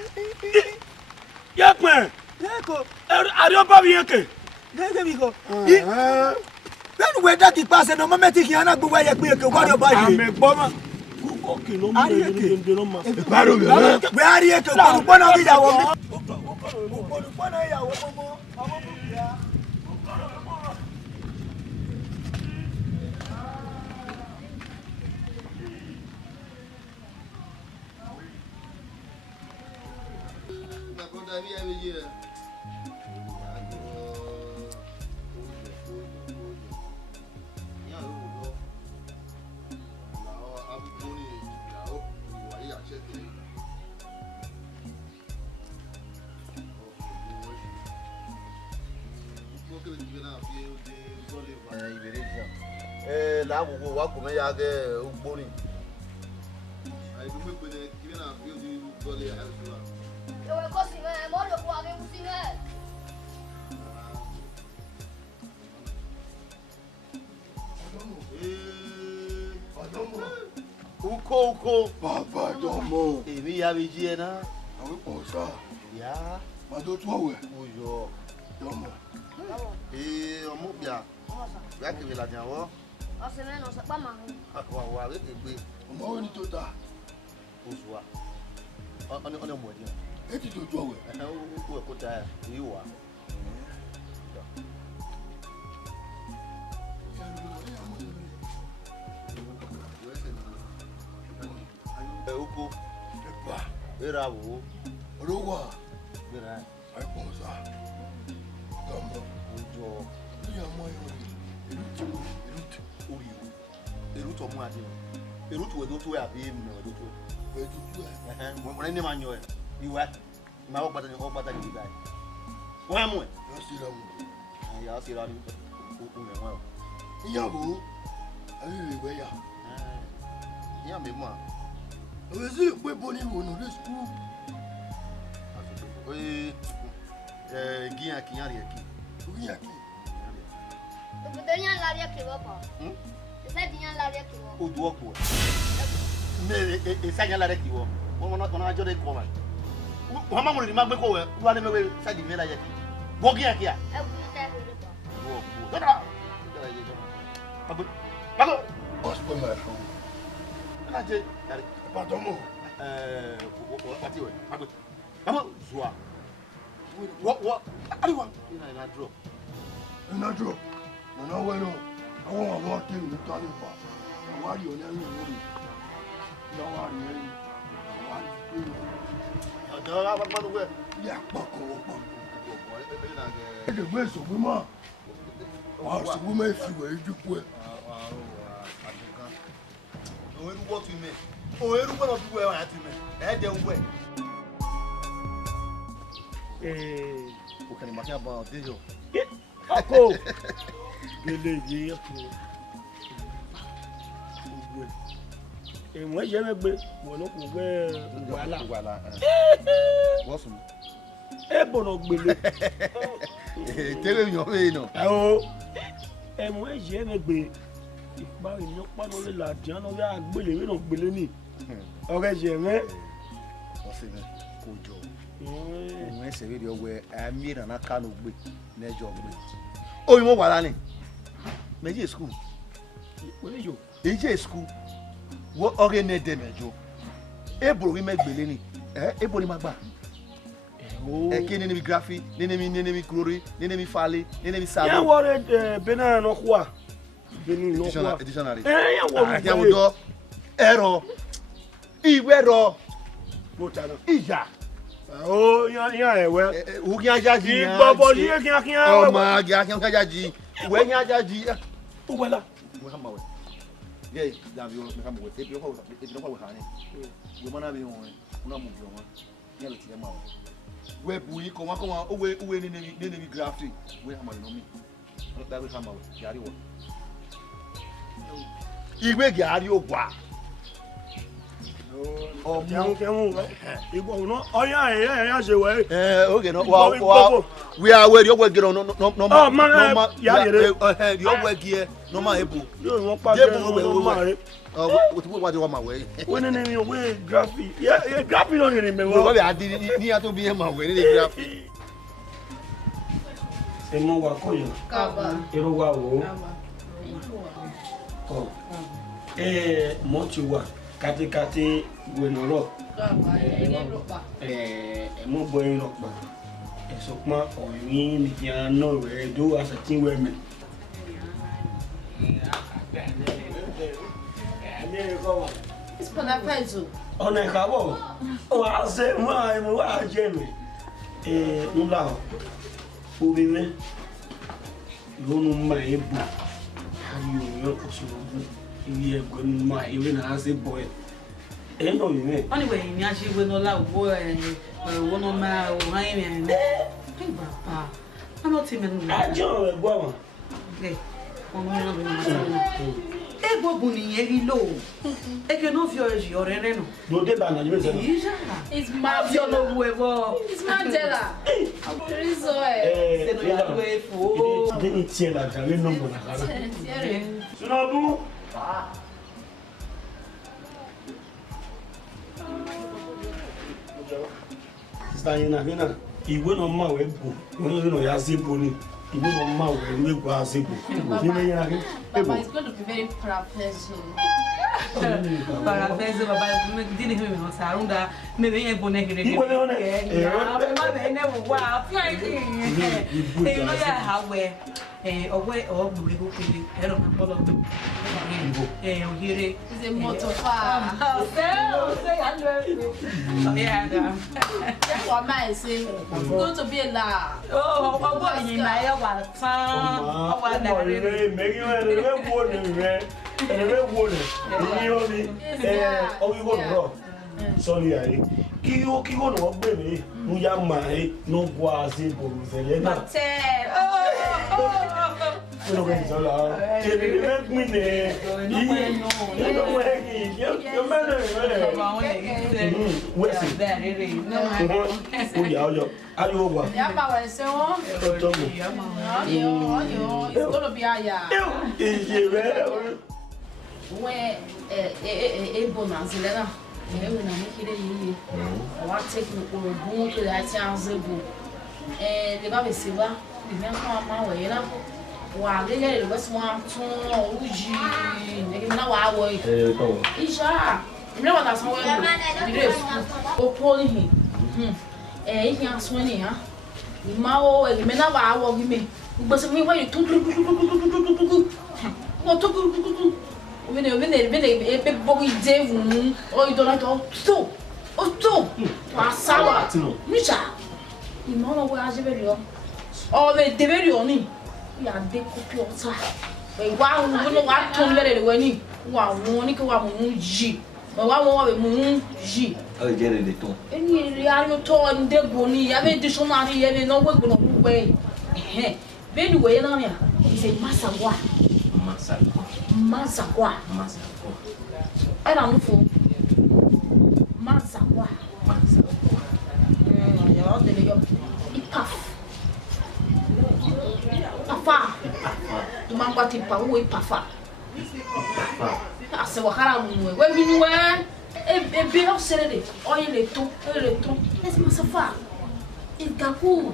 Yepe. Yeko. Ari o ba bi yeke. Gege mi ko. Bẹ́ẹ̀ni wẹ́ẹ́ dákì pàṣẹ náà mọ́mẹ́tì kìí aná gbogbo ẹyẹ pé èké wọ́n ọba yìí. Àmì gbọ́mọ. Kúkọ́ kì ló mú ẹ̀yẹ ló máa. Baro mi re. Wẹ́ẹ́ á rí èké òpónúpọ́nà ìyàwó mi. Òpónúpọ́nà ìyàwó gbogbo ọmọ mi yá. La wo wa ko me ya ge ugbori. Ai du me pe ne ki na fi o di gole ya so. Ìwé kọ́ sí mẹ́ mọ́ ló kó àgé mú sí mẹ́. Uko. Baba domo. Èmi ya bi ji e na. Àwọn pọ̀ sá. Ya. Ma tó tú àwẹ̀. Oyo. Domo. Ọmọ bia. Ya ke la jawo. Ọ̀sẹ̀ mẹ́rin ọ̀sẹ̀ pa màá rún. Wà lókè gbé. Ọmọ wo ni tó ta? Oṣù wa. Ọ̀nà ọmọ ẹ̀dín. Ẹ ti dojú ọ̀wẹ̀. Ó ẹ̀kọ́ ta èyí wà. Oko. Ẹ̀pà. Era wo. Olówó à. Gbéra. Àìpọ̀ sá. Gàmọ́. Ojú ọ. Ní àmọ́ ẹ̀rọ ìrútù. Orí o. Erutu ọmọ adé o. Erutu wo tó àbí mọ̀ ẹ̀dọ́ tó. Ẹ̀dùtù ẹ̀. Mo ní máa yan ẹ̀. Ìwà. Ìmọ̀ àwọn bàtà ní ìgbà yìí. Wọ́n á mú ẹ̀. Yọ sí ra wò. Ìyá sí ra ní okùn rẹ̀ wọ́n. Ìyàwó. Ayé rẹ̀ wẹ̀yà. Ìyá mi mọ̀. Òwe sí ìpé bó ní ìwònà lé sùkúrù. Oye gíyàn kìyàn rẹ̀ kì. Gíyàn kì. Òbòdó yàn lárí ẹ̀kì wọ́pọ̀. Ìṣẹ́ di yàn lárí ẹ̀kì wọ́. Ojú ọ̀pọ̀ ẹ̀. Ìṣẹ́ yàn lárí ẹ̀kì wọ́. Wọ́n náà jọ́ dé kọ́ wa. Wọ́n máa mú ní ma gbé kó wẹ̀ wọ́n á ní mẹ́wẹ́ ṣáàjì mẹ́la yẹ kì. Bọ́ gíyàn kìyà. Ẹ wù ní tẹ́ ìlú tọ̀. Dọ́dọ̀. Báko. Ọ̀sùpọ̀ máa fọ́. Ẹ náà jẹ́ yàrá. Pardon mo. Pati wẹ̀. Báko zùwà. Wọ́ àríwá. Iná dúró. Iná dúró. Nana wẹ̀ náà. Àwọn àwọn akéwì ní tálí fa. Àwọn àrí ọ̀nà ẹ̀yìn lórí. Ìyàwó àrí ẹ̀yìn. Àwọn àrí ẹ̀yìn. Ọ̀dọ́ agbábọ́n wẹ̀. Ilé àpapọ̀ wọ́pọ̀. Ẹ̀dẹ̀gbẹ́ ìṣòwò máa. Àwọn ìṣòwò máa fi wẹ̀ ojú pọ̀ ẹ̀. Òun irú wọ́ọ̀tù mẹ́. Òun irú gbọ́dọ̀ fi wẹ̀ ọ̀hún àti mẹ́. Ẹ̀ẹ́dẹ̀ ń wẹ̀. O kàn ní màkì àbọ̀ ọ̀dẹ́ yọ. Ọkọ. Gele yìí ọkọ. Èèwọ̀n yẹn mẹ́gbẹ́ wọ̀ ló kò gbẹ́ wàhálà. Wọ́n sùn. Ẹ bọ̀nà gbèlè. Tẹ́lẹ̀ yàn wéyìn nà. Ẹ̀wọ̀ ẹ̀wọ̀n yẹn mẹ́gbẹ́ ìpa ìyàn pánú lè là díẹ̀ náà yà gbèlè wí náà gbèlè ní. Ọ̀rẹ́ yẹn mẹ́. Wọ́n sì mẹ́ kó jọ. Òun ẹsẹ̀ wéde ọwẹ́ àmì ìrànà kánú gbé lẹ́jọ́ gbé. Oyin wọ́n wà lánìí. Méjì skul. Èyí jẹ́ skul. Wọ́n ọ̀rẹ́ ní ẹ̀dẹ̀ mẹ́jọ. Ébòrò wí mẹ́gbèlé ni. Ébò ni máa gbà. Ẹ̀kí nínú mi grafi, nínú mi kúròrí, nínú mi falẹ̀, nínú mi sáré. Yẹ́n wọ́n Benin náà kúà. Benin náà kúà. Dictionary. Yẹ́n wọ́n àjẹwòjọ ẹ̀rọ ìwé ẹ̀rọ ìyá. Ó yán ẹ̀wẹ́. Ògì ajájì yẹn. Ìgbọ̀bọ̀ ní kíákíá. Ọmọ àgì ajájì. Ìwé ní ajájì. Ó wẹ́lá. Ìwé hàn máa wẹ̀. Yẹ́ ìdàbí ọ̀rọ̀ mi hàn máa wẹ̀. Ebi lọ́kọ̀ wẹ̀ hàn ní. Ìwé máa náà bí wọn. Wọ́n náà mú bí wọn. Yẹ́ lọ ti yẹ máa wẹ̀. Wẹ́ẹ̀bù yìí kọ̀ wọ́n kọ́ wọn owó nínú mi gíráfì. Ìwé hàn máa lè nọ́ mi. Ìwé hàn máa wẹ̀. Yàrá wọ̀. Ìwé gàrí ò wà. Ọmọ ìgbọ̀ ọ̀nà ọ̀yà ẹ̀yà ṣe wẹ̀. Okay, no. We are where you work here no. Oh man, ya yere. You work here no ma ebo. Yo wọ́n pa je no ma re. O ti wa de wa ma we. We ni mi we graphic. Yeah, graphic no ni me Wo wo. be adi ni a to bi e ma we ni graphic. E mo wa ko yo. Kaba. Ero wa wo. Oh. Mo ti wa kati gwenoro. Kaba, ele ropa. Mo bo yin ropa. So ma oyin ni ya no we do as a team women. It's Panafezo. Ọ̀nà ìkàbọ̀ wà ṣe máa mú wà jẹ́ mi nílá orí mẹ́ lónú máa ń bù ayé òyìn òṣùwọ̀n ilé ẹgbẹ́ ní máa ìwé náà ṣe bọ̀ ẹ̀ náà rí mẹ́. Wọ́n ní wẹ̀yìn ní aṣíwé náà láwùgbọ́ ẹ̀wọ́ náà máa wọ́n ayé rẹ̀ ní. Ẹ bàbá, wọ́n náà ti mẹ́nu rẹ̀. Ajọ́ rẹ̀ gbọ́ wọn. Wọ́n mú ìrìnàjò náà sí wọn. Egbògun nìyẹn rí lò ó. Eke náà fi ọ̀rẹ́ rẹ̀ nù. Lóde bá Nàìjíríà sẹ́nu. Èyí ṣá. It's Fi Mandela. ọlọ́wọ́ ẹ̀ bọ́. It's Mandela. Rizzo ẹ̀. Sẹ́nu ìyàwó ẹ̀ fò ó. Ìdí ni tiẹ̀ là gàrí nọ́mbà nàkàrà. Sinabu. Sísá yẹn náà ìwé náà máa wẹ̀ bò wọ́n yóò náà yá sí bò ní. You know, Mama, we go as able. Baba is going to be very professional. Parabéns, Baba. Didn't hear me on Sarunda. Maybe I'm going to get it. Away or we go to the head of the follow. Here is a motor far. Yeah, What am I saying? It's going to be a laugh. oh, what in my sorry, I Kigo no baby, no young man, no guazi, Boruzelena. No, eu não me queria ir. Eu acho que o bom que dá chance bom. Levar esse lá, vivendo com a mão aí lá. O alguém ele vai se mandar o de, ele me dá o água aí. E já, me leva da sua direito. O poli, ele já suena aí, o mal ele me dá água aqui me. Você me vai tudo. Vem, pouco de oi dona tô, passava, micha, e não vai agir melhor, vai deveria nem, e a decopiosa, igual não vai tomar ele vem, uau, única uau mungi, mungi, oh get it too ele aí eu tô ande boni, a ver dicionário ele não vai não vai, vem o ele não é, isso massagua. Masagua. Era no fogo. Masagua. Ipaf. Pafa. Imangwa tipa uwe pafa. Ase wakara mwe. We minuwe. Ebe oserede. Oye leto. Ese masafa. Igaku.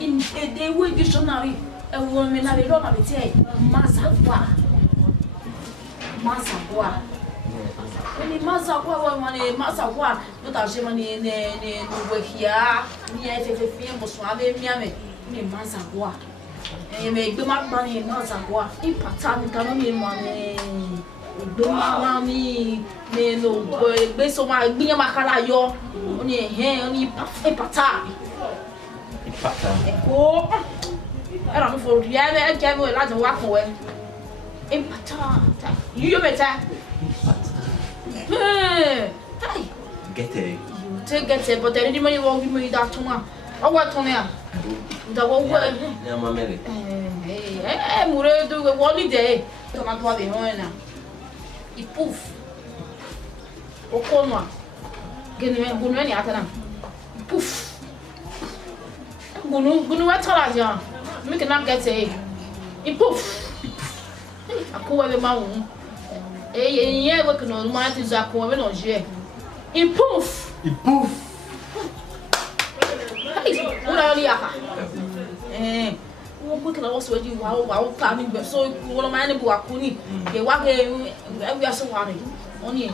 In edewe dictionary. Ewo menare lo na beti masagua. Ele masagua wa mane masagua no ta je mane ne no wehia ni efefefie mo so abe miame ni masagua me gbe ma gba ni masagua ipata mi kan mi mane gbe ma mi me no gbe so ma gbiyan makara yo oni oni ipata ko era no for ria me ke me la je wa kan we impata. You better. Hey. get it You take get it, but any money won't give me that tomorrow. Oh, what on here? The one way. yeah my Mary Mure do a one day. Come on, what now. It poof. Okonwa. Get me good many at them. Poof. Gunu, what are you? Make not get it. It poof. Akuwa be ma wo ye we kono ma ti za akuwa be no je impoof ura li aka wo ko kana wo so ji wa ka mi gbe so wo ma ni bu akuni ye wa ge e aso wa re oni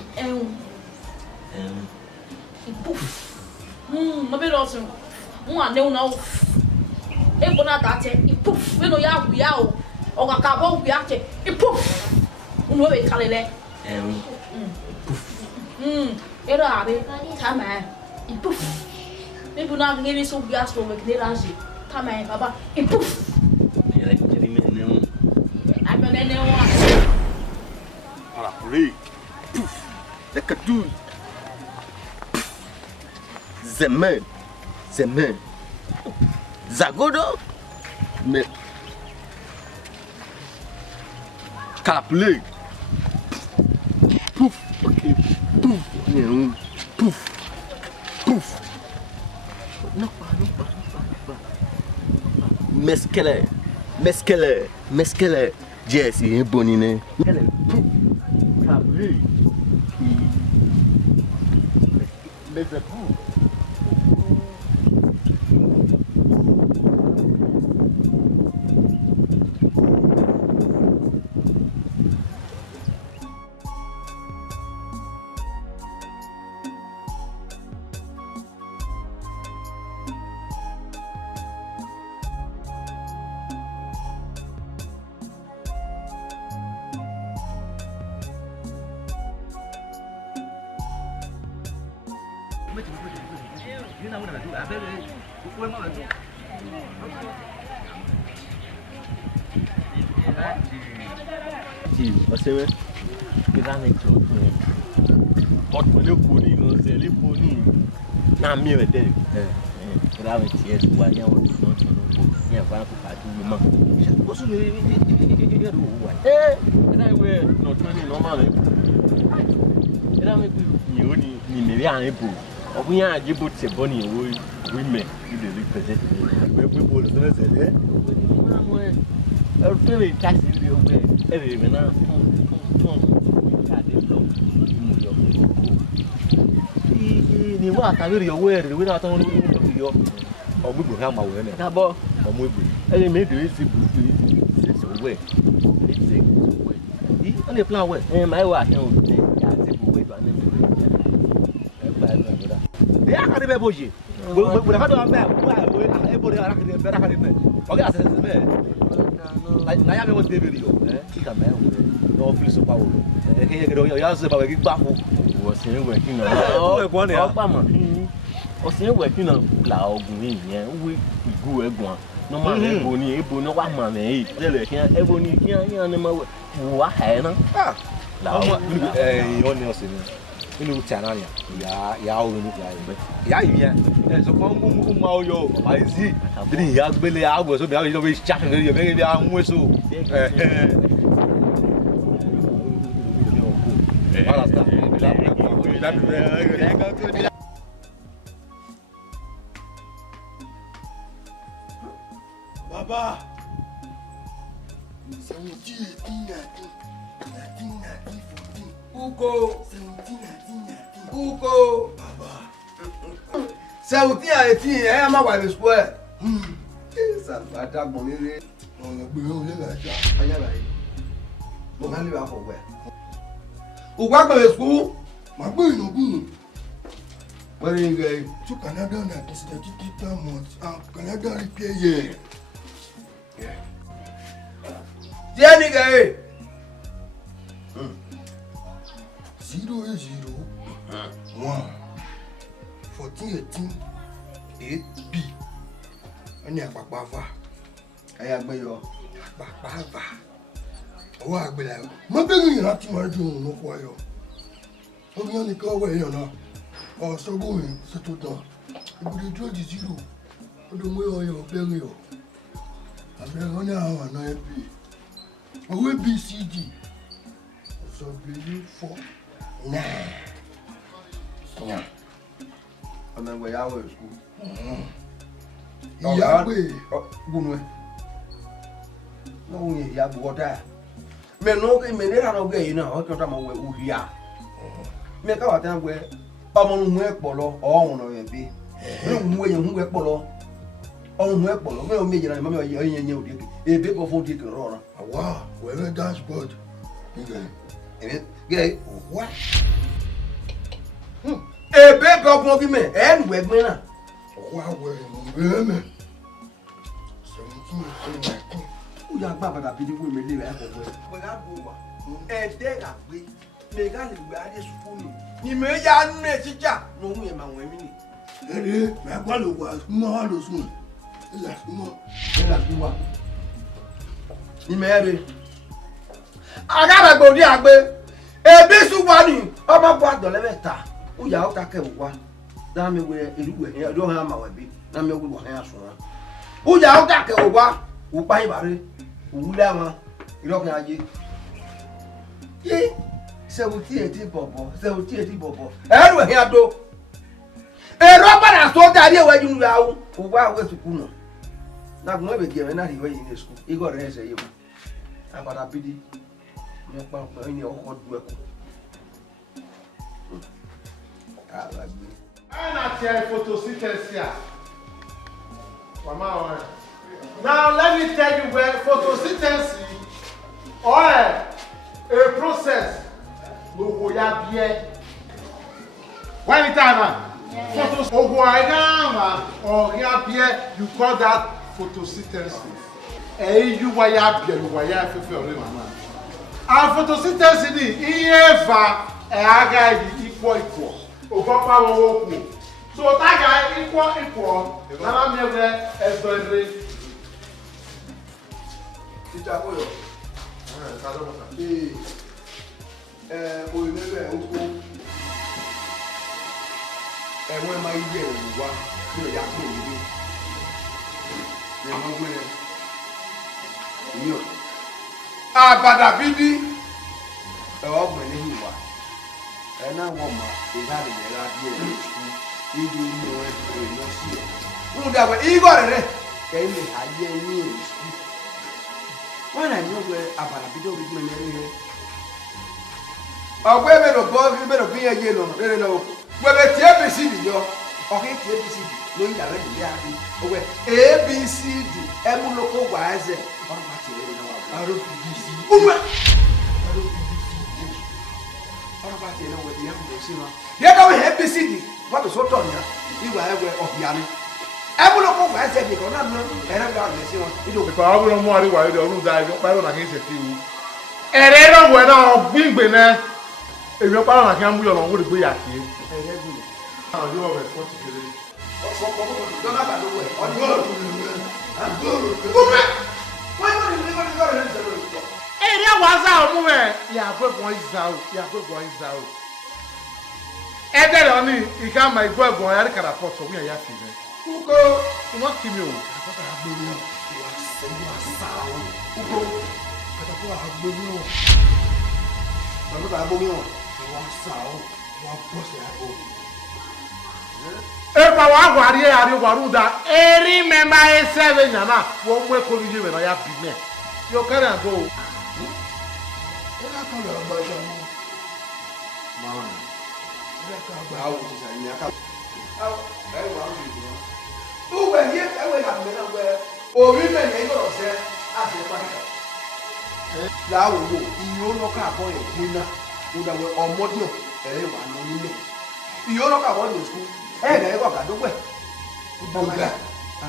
impoof ma be ro so mo ane una o e bona ta te impoof we no ya wu ya o on acabou o viaje e puf um novo calele era abe tama e puf me buna ngeni so bias pro me knelage tama baba e puf era de me não ai me não Olha pulei puf é que tu zemen zagodo me Calapulei. Puf, ok. Puf, puf. Não para. Mesquele. Jesse, é bonine. Calapulei. Leve puf. Ọ̀sẹ̀wẹ̀ ìlànà ètò ọ̀tún lè poni ní ọ̀sẹ̀ lè poni náà mi rẹ̀ dẹ̀ ìlànà tiẹ̀ tó wà ní àwọn ọ̀dọ́ tó ń bọ̀ ní àbára kò ká tó wí mọ́ ṣàkóso mi yẹ́ ló wà ìlànà ìwé nọ̀tún ní nọ́mà rẹ̀ ìlànà ìpè yìí ó ní mẹ̀rí àárín bò ọ̀gbìn yẹn àjẹbó tẹ̀ bọ́ ní ìwé wímẹ̀ ìdè rí pẹ̀sẹ̀ ẹgbẹ́ bọ́ọ̀lù tó lẹ́sẹ̀ lẹ́ ẹ̀rọ tó lè tásì ilé ọgbẹ́ ẹ̀rọ ìrìn náà fún ìjáde lọ mú yọ ni wọ́n àtàwé rẹ̀ ọwọ́ ẹ̀rẹ̀ ìwé náà tó ń yọ ọmọ ìgbò hàn máa wẹ̀ ẹ̀ náà ọmọ ìgbò ẹ̀rẹ̀ méjì rẹ̀ sì burúkú ṣẹ̀ṣẹ̀ ọwọ́ ẹ̀ ṣẹ̀ṣẹ̀ ọwọ́ ẹ̀ yìí wọ́n lè plan wẹ̀ ẹ̀ máa wà àtẹ̀wọ̀n ní àti ìbò ìgbà náà ẹ̀ gba ẹ̀ gbàgbọ́dá. ẹ̀ àkàdé bẹ́ẹ̀ bó ṣe gbogbo àkàdé wọn bẹ́ẹ̀ wọ́n ẹ̀ bó na ya me wo debiri yo kika me wo no feel so power ke ke do ya se ba we gba fo wo se we kina o ko ni o pa mo o se we kina la ogun yen we igu egun no ma le bo ni ebo no wa ma me yi le kian ebo ni kian yan ni ma wa ha na la o yo ni o se ni inu chana ni ya o ni ya yi ya so ko mu ma o yo ma zi bi ya gbele agbo so bi a yo be chat ngere yo be bi a mu so Baba 17 Uko 18 ma wà ní square salvata gbonire on gbe o le la ja aya la yi mo ma le ba ko we ugwa gbe school ma gbe no gun where you go to Canada na statistical month and Canada repair year dia ni ga 080 1 1418 8B ani apapa fa aya gbe yo apapa fa o wa gbe la mo be yin láti ma ju ohun no ko ayo o mi oni ko we yan na o so bo mi se to tan ibi de 0 o do mo yo be rin yo abe ro ni àwọn na B o BCD so be 4 9 yeah ọmọ ẹgbẹ́ yà wọ̀ school. Ìyá gbé. Gbónú ẹ. Lọ́wọ́ yẹn ìyá gbọ́ dá. Mẹ̀nú kí mẹ̀nú ìlànà ọgbẹ́ yìí náà ọ̀kẹ́ ọ̀tá máa wẹ̀ òhìá. Mẹ káwá tẹ́ wẹ̀ ọmọ nù ẹ̀ pọ̀ lọ ọ̀hún náà yẹn bí. Mẹ yẹn hù ẹ̀ pọ̀ lọ ọ̀hún ẹ̀ pọ̀ lọ mẹ ọmọ méjì náà mẹ ọyẹ yẹn òde èbè bọ̀ fún òde kìrọ̀ ọ̀rọ̀. Àwa wẹ̀rẹ̀ dashboard. Gẹ̀ wá. Ebe bọ̀ fún ọbí mẹ ẹ̀ ń wẹ̀ gbẹ́ náà. Ọwọ́ àwẹ̀ ìmọ̀lẹ́mẹ̀ 17 ó yà gbà bàtà bíi wọ́n mi lé rẹ̀ ẹ̀kọ́ wẹ̀. Bọ̀dá bò wá ẹ̀ẹ́dẹ́ àgbé mẹ̀gá lè gbé adé sùkúù nù. Ìmọ̀ ẹ̀yà nù ẹ̀ jíjà lóhùn ẹ̀ máa wẹ̀ mí nì. Ẹ̀rẹ́ mẹ́gbà ló wà mọ́ wà ló sùn. Ilẹ̀ súnmọ́. Ẹ̀rẹ́ àgbé wa. Ìmọ̀ ẹ̀rẹ́. Agábàgbé òdi àgbé ebi sùn wà ní ọmọ bọ́ àdọ̀lẹ́mẹ̀ ta. Ó yà ó takẹ́ wá. Dáná mi wẹ̀ èrúgbó ẹ̀ ẹ̀dọ́ hàn máa wẹ̀ bí. Dáná mi wẹ̀ wọ̀ hàn sùn wọn. Ó yà ó takẹ́ wá. Ó pa ìbàrẹ̀. Òwúlẹ̀ wọn. Ìlọ́kùnrin ajé. Yé 70 bọ̀bọ̀ 70 bọ̀bọ̀. Ẹ̀rù ẹ̀hìn àdó. Èrò padà tó darí ẹ̀wẹ̀ jù lọ àwọn. Òwú àwọn èsùkú nà. Nàgùn ẹ̀bẹ̀ jẹ̀rẹ̀ náà ìwé yìí ní èsùkú. Igọ̀ rẹ̀ ẹsẹ̀ yìí mu. Àgbàdà bídí. Ní pàápàá ẹni ọkọ̀ du ẹ̀kọ́. Photosynthesis. Now let me tell you where photosynthesis or a process will be. When it is you call that photosynthesis. You and photosynthesis is equal. So that guy equal. Now I'm here as the Teacher Boyo. Oyinlere oko. Ẹ̀wọ̀n máa ń yẹ ẹ̀wù wá ní ọ̀yà pé ìdí. Ẹ̀wọ̀n gbé rẹ̀. Èmi ò. Àbàdàbídí. Ẹ̀wọ̀n ọ̀gbìn ní ìwà. Ẹ náà wọ̀ mà ìdáàbò yẹn lábí ẹ̀ lóṣù. Ìdí inú ẹ̀ tó rẹ̀ lọ sí ẹ̀. Ń dàgbà ìgò rẹ̀ kẹ́yìn lè ayé ní èṣù. Wọ́n náà ní ọgbẹ́ àbàdàbídí orí gbẹ̀mẹ̀ rẹ̀ rẹ̀. Ọgbẹ́ mẹ́rọ̀ bí yẹn yé lọ rẹ̀ lọ. Gbẹ̀bẹ̀ tí ABCD yọ, ọ̀kẹ́ tí ABCD ló ń yàrá ìdílé àbí. Ọgbẹ́ ABCD ẹ̀múlòkó wà ẹ̀zẹ̀ ọ̀rọ̀ bá ti rẹ̀ lọ́wọ́. ROPDC. Ọgbẹ́ ọ̀rọ̀ bá ti rẹ̀ lọ́wọ́ ìyá mi sí wọn. Yẹ káwé ABCD wọ́n tó sọ́tọ̀ ní ìwà ẹ̀wẹ̀ ọ̀bìyàní. Ẹ̀múlòkó wà ẹ̀zẹ̀ nìkan náà ní ẹ̀rẹ́ bí wọ́n sí wọn. Ìfà ọ̀bùnà mú àríwá yìí ọ̀run dáa ẹ̀jọ̀ pàrọ̀ nà kí n ṣe fi wù. Ẹ̀rẹ́ náà wẹ̀ náà gbígbé náà èmi pàrọ̀ nà kí n múyọ̀ náà wọ́n lè gbé yà kí. Ẹ̀rẹ́ gbìyànjú. Àwọn yóò wẹ̀ fọ́ ti kéré. Èrè wàzà ọmú ẹ̀ yàgbẹ́ bọ̀ ìzàwò. Ẹ̀dẹ̀rẹ̀ ọ̀nì ìka mà ìgbọ́ ẹ̀gbọ́n ẹ̀rí kàrà pọ̀ tọ̀ wíyà yà fi rẹ̀. Kúkó ìwọ́n kì mí o. Àkọ́kọ́ àgbèrè ọ̀ ìwà sẹ́yìn àṣà ọ̀. Kúkó àkọ́kọ́ àgbèrè ọ̀. Àkọ́kọ́ àgbèrè ọ̀ ìwà àṣà ọ̀ wà bọ́sẹ̀ àbọ̀. Epa wa gwari ari waruda eri memba eseve nyama wo mwe ko bije me na ya bime yo carry and go Ela kan lọ gba ja mo Máa nà. ela kan gba Báwo ti sàn ní aká. Ẹ wà á rí ìdùnnú. Uwe yẹ ẹwẹ́ nà mẹ́nà wẹ́ orí mẹ́rin ẹ̀yọ́ ọ̀sẹ̀ àti ẹ̀pàdé. Láwo wo iye olóka àbọ̀ yẹn gbé náà ó dàwẹ́ ọmọdé ẹ̀ wà nọ nílẹ̀. Iye olóka àbọ̀ yẹn sùn ẹ̀ ẹ̀ wà gàdúgbẹ̀. Bọ̀gà.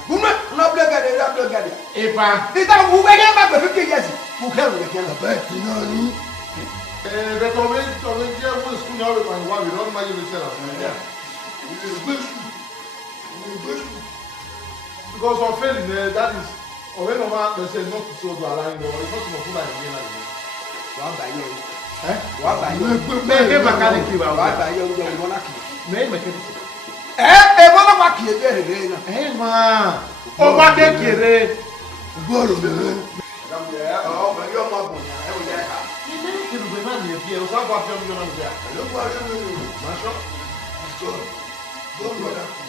Bùnmẹ́ ńlá bílẹ̀gàdì ńlá bílẹ̀gàdì. Epa. Ìta wùwẹ́ yẹn bá gbẹ̀ 50 years. Mo kẹ́rù yẹn kẹ́rù. bàbá ẹ̀ tí náà ní. But when you go to school, you always want to don't mind you say that. Because of failing, that is, or when they say not to so to align, or it's not to move like again. Wàá bá yẹ o. Wàá bá yẹ o. Mẹ́ẹ̀kẹ́ mẹkáníkì wà Wàá bá yẹ o jẹ́ ìwọ́n lákì. Mẹ́ẹ̀ mẹkáníkì. Ìwọ́n náà wà kì í bẹ́ẹ̀ rẹ̀ náà. Ẹ máa, ó bá kékeré. Bọ́ọ̀lù bẹ̀rẹ̀. Ọmọ yóò máa bọ̀ ní ẹ̀wọ̀n yẹn ká. Ilé ìkìlùgbé náà nìyẹn bí ẹ, o sábà fi ọmọ yóò náà gbé à. Ló pa ayé mi nù. Máa ṣọ́. Bọ́ọ̀lù ọ̀dà kù.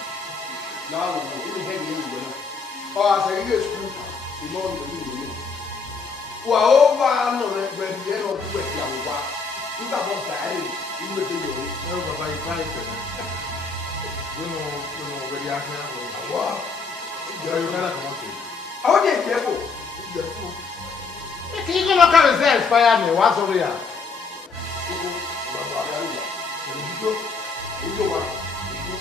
Láwọn ọmọ ìlú bẹ́ẹ̀ ni ìwé náà. Ọ àṣẹ ilé ìsukú ìmọ̀ ọ̀nà ìlú ìlú. Wà ó bá a nọ rẹ gbẹ̀dì yẹn lọ kú ẹ̀dì àwòwá. Nígbà bọ̀ bàárẹ̀ ìlú èdè yòó. Ẹ ó bàbá yìí káyọ̀ tẹ̀lé. Nínú wẹ̀dí ahẹ́ àwọn Wá. ìjọ yóò kára kàn wọ́n tẹ̀. Àwọn dè jẹ́ kò. Ìjẹ́ fún. Kì í kí ló kárí sí expire mi, wá sọ̀rọ̀ yà. Bàbá àyàwó ìdúró ìdúró wa ìdúró.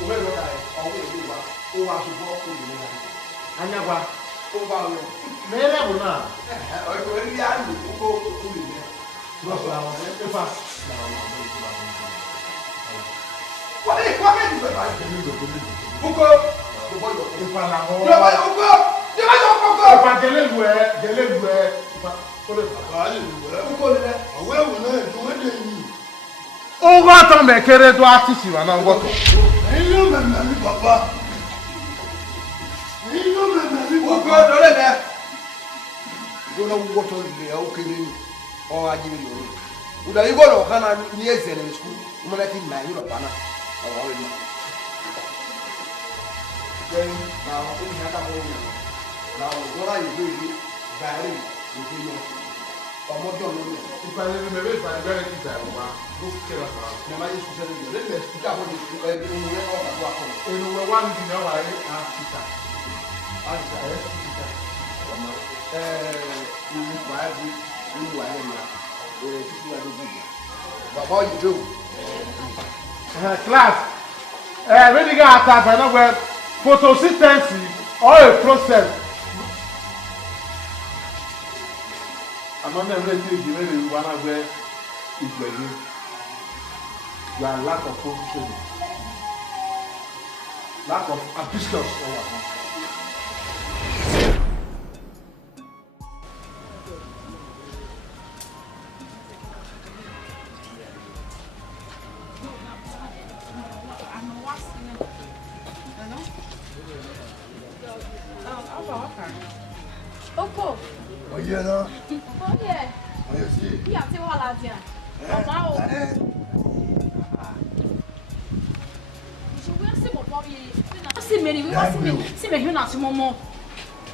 Òwe ìlú ọ̀kà rẹ̀ ọ̀wé ìlú wa ó wá ṣubú ọ̀kùn ìlú náà. Anyagba. Ó bá wọn. Mẹ́rẹ̀ bò náà. Ọ̀yọ́ orí yá lù kókó òkú lè mẹ́. Lọ́sọ̀ àwọn ẹ̀fà. Wọ́n lè kọ́ mẹ́rin bẹ̀rẹ̀ báyìí. Kókó. Ìfà làwọn. Yọ̀bá kókó. Yọ̀bá yọ̀ kókó. Ìfà gẹlẹ́lu ẹ̀ ìfà kó lè fà. Bàbá lè wù ẹ́. Kókó lẹ̀. Ọ̀wé ẹ̀wù náà ìdúró dé yìí. Ó gbọ́tọ̀ mẹ̀kẹ́rẹ́ tó á ti sì wà náà gbọ́tọ̀. Ẹ̀yin yóò mẹ̀mẹ̀ mi bàbá. Ẹ̀yin yóò mẹ̀mẹ̀ mi Kókó bàbá. lọ́lẹ̀ dẹ̀. Gbọ́dọ̀ wọ́tọ̀ lè ẹ̀ ó kéré ní ọ̀ ajínigbé lórí. Wùdà yìí gbọ́dọ̀ ọ̀kan náà ní ẹ̀zẹ̀ ní sukùl. Mọ̀lẹ́ ti nà yín lọ́pàá náà. Ọ̀wọ́ rẹ̀ náà. Jẹ́ni làwọn tó ń yàtọ̀ wọ́n yàn. Làwọn gbọ́dọ̀ yìí lóye bàárẹ̀ òde yọ. Ọmọdé ọ̀nà mi. Ìpàdé mẹ́fẹ́ ìpàdé bẹ́rẹ̀ ti dà wá. Ló fi kẹ́ra fà. Mẹ̀má yé sùn sẹ́ni yẹn. Lẹ́nu ẹ̀ sùkúta àwọn ènìyàn ẹ̀ ohun rẹ̀ náà wà tó akọ. Ènù wẹ̀ wá nídìí náà wà ẹ́ àtìkà. Àtìkà ẹ̀ tìkà. Ọmọ ìlú bàárẹ̀ ìlú wà ẹ̀ nà títí wà lójú ìgbà. Bàbá yìí dé o. Class, really got attacked by nowhere. Photosynthesis or a process. I'm not going to give you one of where it will. You are lack of focus. lack of ambitious over. Oko. Oh yeah, no. Oh yeah. Oh yeah, see. Yeah, see what I did. Mama. So where see what Bobby? See me, see me here now, see Momo.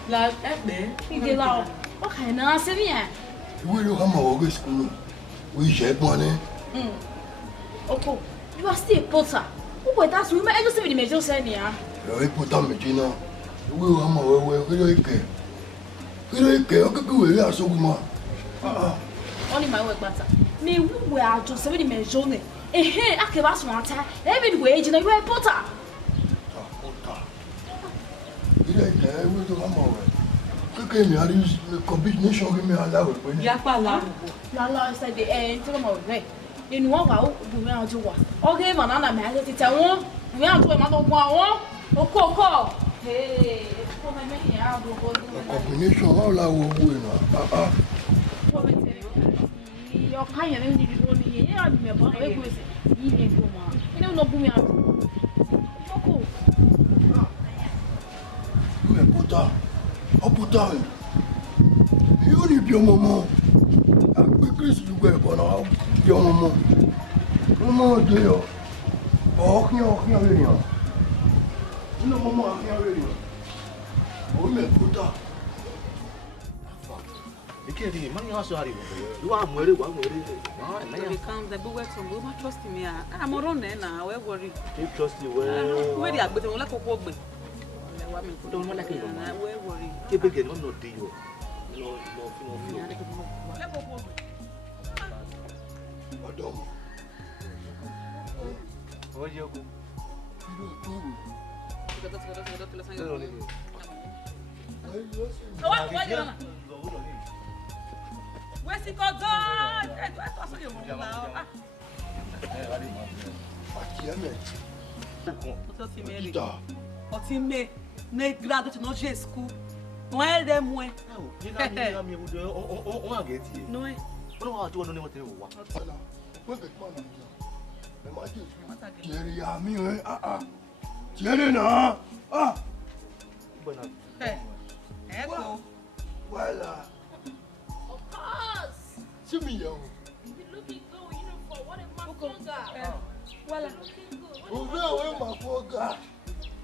La ebe. Ide la. Okay, na see me. We don't come over school. We share money. Oko, you are still a potter. Who boy that's women? I just see me the major say me ah. You put on me, Gina. We will come over. We don't care. We don't care. Okay, go away. So good, man. Only my work better. Me we are just see me the major ne. I can pass one time. Every way, you know you are a potter. We don't care. We don't come over. Okay, me, I use the combination. Give me a lot. Yapa la. La said the end. Take them away. In one hour, we are to what? Okay, banana man, it's a one. We are to another one. Oko. Hey, come and make it out. Combination. All our way now. Your kind of need to go near. Yeah, I'm a boy. You need to go. You don't know who me out. Oko. You a puta. A puta. You need your mama. Chris, you go for now. Your mama. Mama, dear. Oh, here. No, mama, here. Oh, me puta. Ikedi, man, you also have it. You are worried. Calm the boy some go trust me. I'm on now. Where worry? You trust you well. Where they are, but I'm like a woman. Don't want like it. Where worry? Keep it getting on no deal. No. Madam. Where you go? Where's he got done? Ọtí mẹ́ ní grado tí wọ́n ṣe school. Wọ́n ẹ̀ dẹ̀ mú ẹ. No ẹ. Jerry na. Echo. Well, Of course. see me, yo. You looking good, you know, for what a man conga. Well, Looking good. Where my phone got?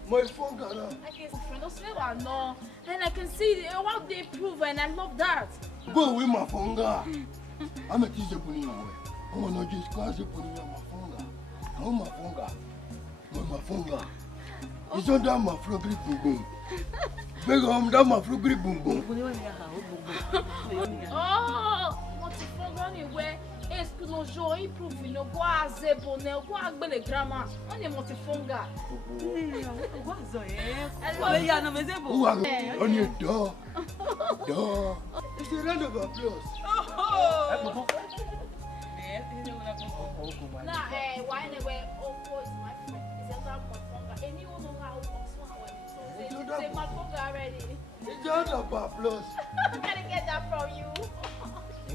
My phone got. I guess friend, don't say what no. And I can see how they prove, and I love that. Go away, my phone got. I'm a teacher putting away. I want to just class putting on my phone got. How my phone got? My phone got. It's not that my flow grip boom boom. Beg that my flow grip boom boom. Oh, what if I'm running where? Est-ce que nos jours ils prouvent une quoi c'est bon, ne quoi belle grammar. On est monté fonga. On est dehors. C'est rien de ma place. Nah, why anyway? Oh, boys, my friend. It's a lot more fonga. Anyone know how to say my fonga already? It's not a bad place. I'm gonna get that from you.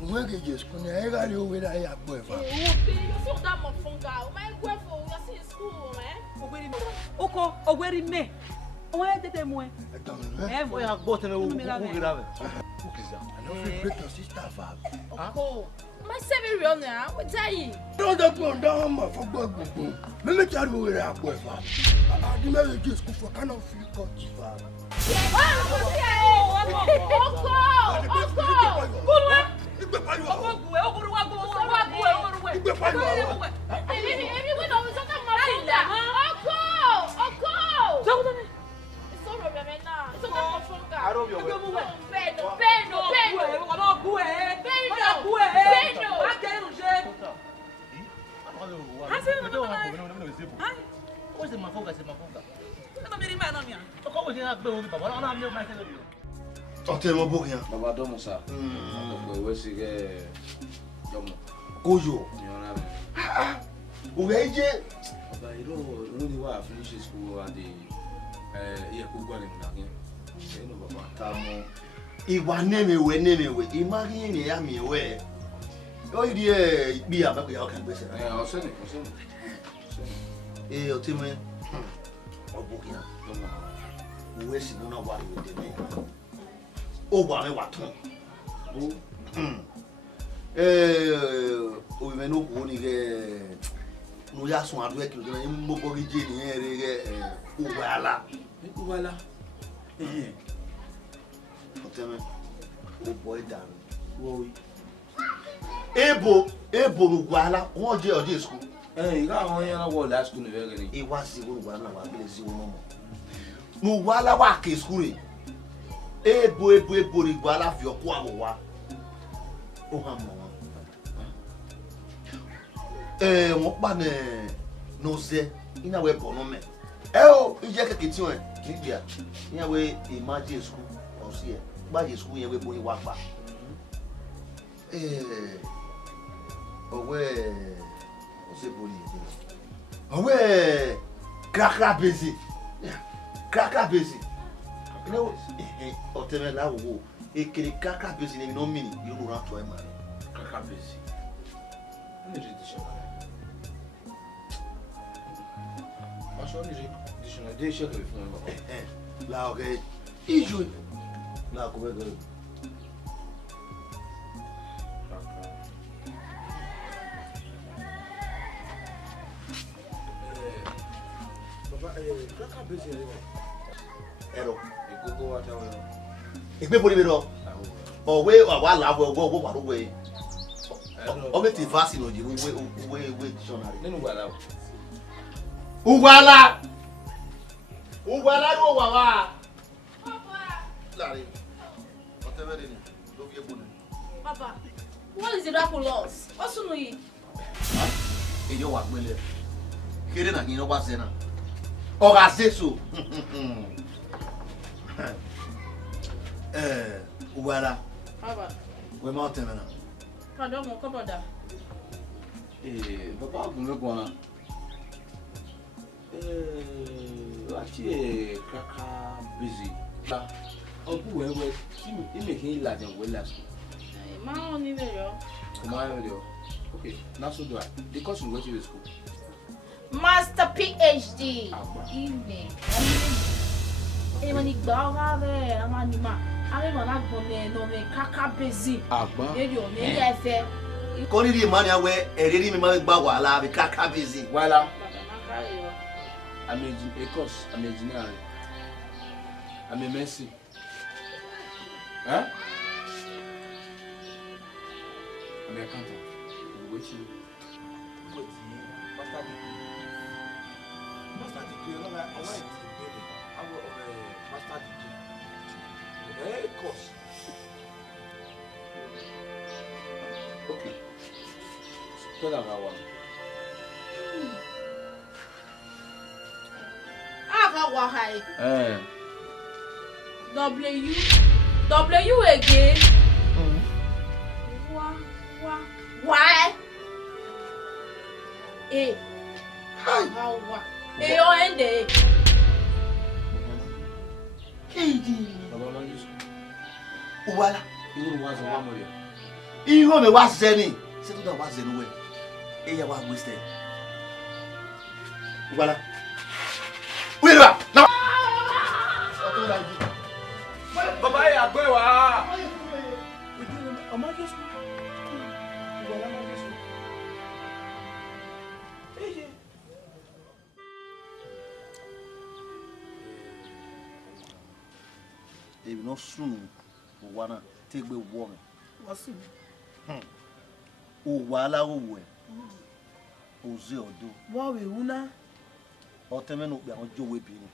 When you just come here, I got you with a boyfriend. You see that my fonga? My girlfriend, you're still in school, man. Oko, where me? Where did they move? We have got an old grave. I know you break your sister fab. Oh, my 7 real now. What tell you? No, that one down my football boom. Let me tell you where I go fab. I didn't just go for kind of free cut fab. What's the mafoga? Ọtẹ mọ bókì yẹn. Baba dọ́mù sá. Ọ̀pọ̀ ìwé sí kẹ́ dọ́mù. Koyo. Ìyọ̀nà rẹ̀. Òwe jẹ́ But you don't only want to finish school and the go again. You know, Papa. Tamo. Iwa nemewe. Imagine ya miwe. Oh, you be a baby. I can be. I'll send it. Eh, otime. Obukina. Uwe si muna wari with me. O wa me waton. O me no ko ni ge no ya sun adu e ki o ni mo ko je ni ere ge uwala. Uwala. Otime. O boy down. Wo wi. Ebo uwala won je ode school. Ika àwọn yẹn náà wọ last school ní bẹ́ẹ̀ ni. Iwa si uwala na wa bele si won mo. Uwala wa ke school e. Ebo uwala fi oku awo wa. O ha mo won. Wọ́n pa ne no ze ina we bono me. O ije keke ti won ni dia. Ina we imagine school o si e. Ba je school yẹn we bo wa pa. Owe o se bori e. Owe krakra bezi. Krakra bezi. You know, oteme la wo. Ekele krakra bezi ni no mini, you no ran to e man. Kaka busy. Let me read the dictionary. What's on the dictionary? They check it for me. La okay. Iju. La ko be go. Kaka busy. Ero. Go water. Igbe bori be do. Owe wa la wo wa ro we. O me ti vasi no ji we dictionary. Nínú wala. Uwala ro wa wa. Papa. Lari. Oteme ni do vie bonu. Papa, what is the miraculous? What's on you? Eyo wa gbele. Kere na yin wa se na. O ga se so. Uwala. Papa. We ma oteme na. Pardon mon commandant. Papa gume kwa. Ati kaka busy. La. Obu wewe ime kin la den we last. Ma on ni le yo. Come on yo. Okay, now so do I. The course you go to school. Master PhD. Ime. E mani gba wa be amanima. Are mo na gbon me no me kaka busy. Agba. E yo me ye fe. Ko ni ri mani awe ereri mi ma gba wala bi kaka busy. Wala. Baba ma carry yo. I'm a course. I'm engineer. I'm a Messi. Huh? I'm a accountant. I'm waiting. Master degree. I'm a master degree. A course. Okay. Spell Aghahowa. Aghahowa. W again. Why? A. Aghahowa. A O N D. Uwala. You want one more? Iho me wa zeni. Se to da wa zeni we. Eya wa waste. Uwala. Wira. Na. Baba ya gbe wa. Ọmọ Jésù. Uwala ọmọ Jésù. Ebi no sunu uwana tegbe wo me. Wasu. Uwala wo we. Ozi odo. Wa we una. Oteme no pe awon jowe bi ni.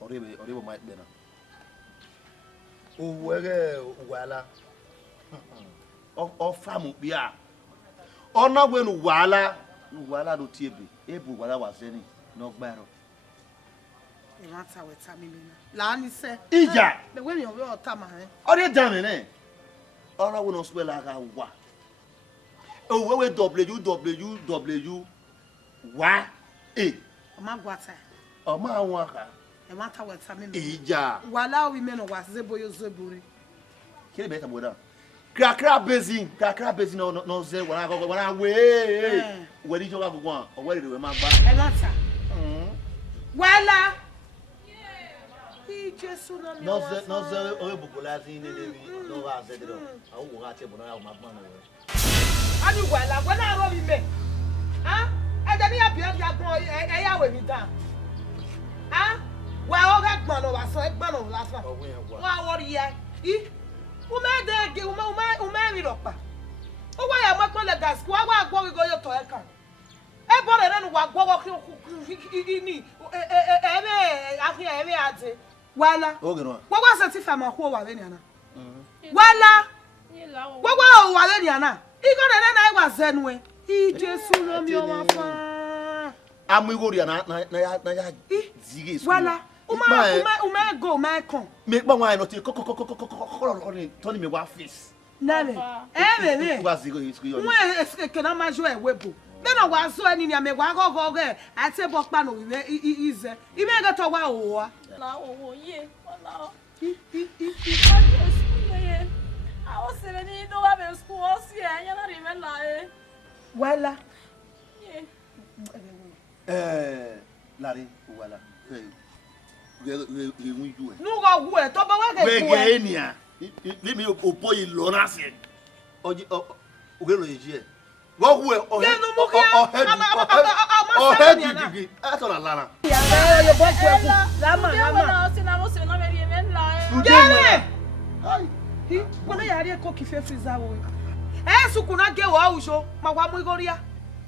Ore bo ma pe na. Owere uwala. O famu bi a. Ona we nu uwala do ti ebe. Ebu uwala wa zeni no gbaro. Ìrántà wẹ̀ta mi mi náà. Láàánú sẹ́. Ìjà. Lẹ́wọ́ ènìyàn wẹ́ ọ̀tá màá ẹ́. Ọdẹ dàmí nẹ. Ọ̀rọ̀ wo náà sọ pé lára wà. Òwúwẹ́wẹ́ www wá Amagwata. Oma waka. E mata weta me. Ija. Wala wi me no wasebo yo zeburi. Kile beta boda. Krakra bezin no ze wana we. We di joga gugwan. O we de we ma gba. E lata. Wala. Jesu no mi no ze o bukola tin ne bi no wa ze de do. Awu ga te bono ya ma gba na we. Ani wala ro mi me. Ah? E de ni abia gbon e ya we mi dan. Ah? Wa o ga gbon lo wa so e gbon lo la fa. Wa wo ri ya. O me de ge o me ri ropa. O wa ya mo pele gas ko wa gbo go yo to e kan. E bo re nu wa gbo ki ni ebe ate. Wala. Wa certify ma ko wa we ni ana. Wala. Wa wa we ni ana. Iko na wa zenu e. Jesu no mi o wa fa. Amu igori na ya zige su. Wala. Uma go ma kon. Me gba wan no ti ko ni Tony me wa face. Nale. Bebe. Wa zigo yi yo. Mu ke na ma jo e webo. Me no wa so ani ni me wa go ate bo pa no we ize. Ime ga to wa owa. La owo ye. Wala. I was saying you know I'm in school see anya na remember eh. Wala. Lari wala. We wunju e. Nu go wu e to ba wa ke we ge enia. Bi mi opo yi lo na se. Oji o ge lo yi e. Go wu e o head. Atola lana. Ya yo bo ku. Lama. Sina mo se na me remember eh. Ai. Hi, bona yari ko ki fe friza wo. Esuku na ge wo awuso, ma wa mu igoria.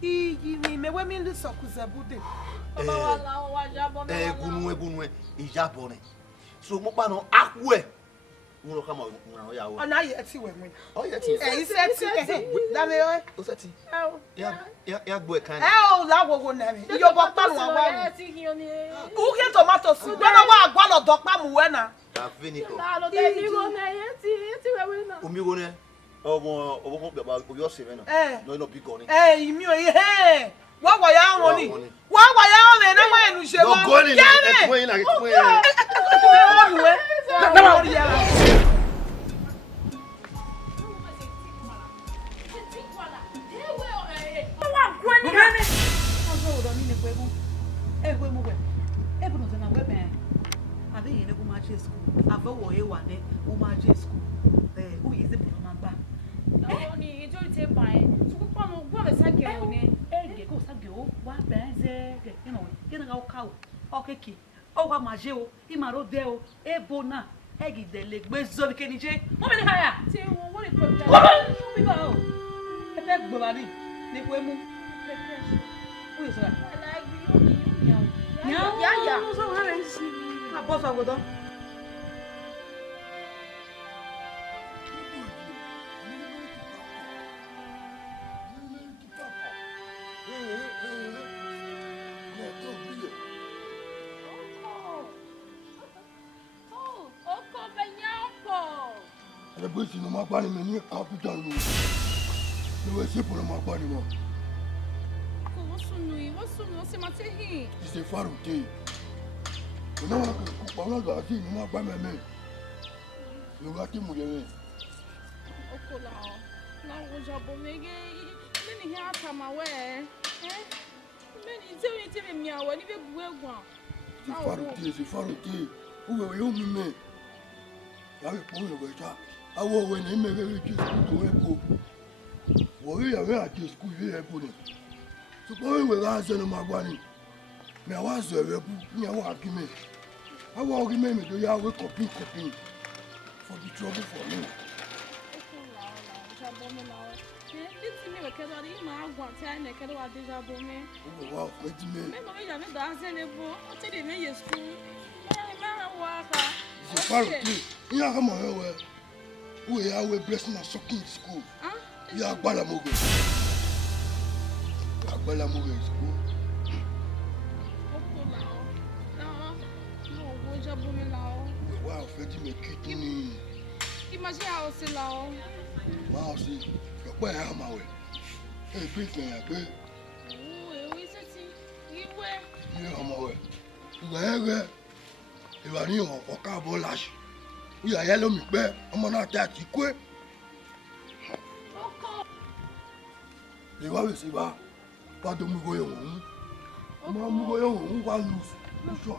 Iyi mi mewe mi ndi sokuze bude. Baba wala o wa jabo me. Egunu ijabo ne. So mo pa no akwe. Mo lo ka mo na ya wo. Ona ye ti we mu. O ye ti. Ise ti. Da me o. O se ti. Ya gbo e kan. O la wo na mi. Yo bo pa no wa. E ti ki oni. U ke tomato soup. Bona wa agwa lo do pa mu we na. Ta finico. La lo de mi go na ye ti we na. Omi go ne. Obo ko be ba obi o se me na. No big on. Imi o ye. Wa ya won ni. Wa ya won na wa enu se bo. No go ni. E mo yin na ke mo yin. Na ma ori ya. Ni ijo te pa e. So ko pa no gbo me sage o ni. Ege ko sage o wa benze ge you know gina ga o ka o keke o wa maje o I maro de o e bona egi de le gbe zo bi kenije mo me ni haya Ti wo ni ko ta. mo bi ba o e fe gbo ba ni ko emu o ye so ya Ala gbi yo ni. ya so ha le si a bo so godo Depois se não magoar nem minha capitã lu. Não vai ser por não magoar nem mano. Você não se mate ri. Isso é faro te. Não é que o assim não magoar mesmo. Eu gastei mulher né. Okola. Na o jabo mege. Ni hi ata ma we. Meni te me mi awo ni be gu egwan. C'est faro te. O we eu me me. Ya we pon le ta. Awo we ni me be ki to e ko. Wo ri ya we a ti school ye ko ni. So ko we ga se no magoar ni. Me wa so e bu ni wa ki me. Awo ki me do ya we copy for the trouble for me. Wow, wait a minute. C'est pas le truc. Il y a un moment où il y a un blessing à shocking school. Il y a un balamogo. Un balamogo school. Wow, fait il me quitte ni. Imagine aussi là. Wow, si. Le boy a ma way. Et puis c'est un peu. Oui, c'est si. Il ouais. Ilé ọmọ rẹ̀. Ìgbà yẹn rẹ̀ ìwà ní ọ̀ká bọ́ láṣì. Ìyá yẹn lómi pẹ́ ọmọ náà tẹ́ àti kú ẹ̀. Ìwà wẹ̀ sí bá tó mú goyè wọ̀n. Ọmọ mú goyè wọ̀n wá lù sọ̀.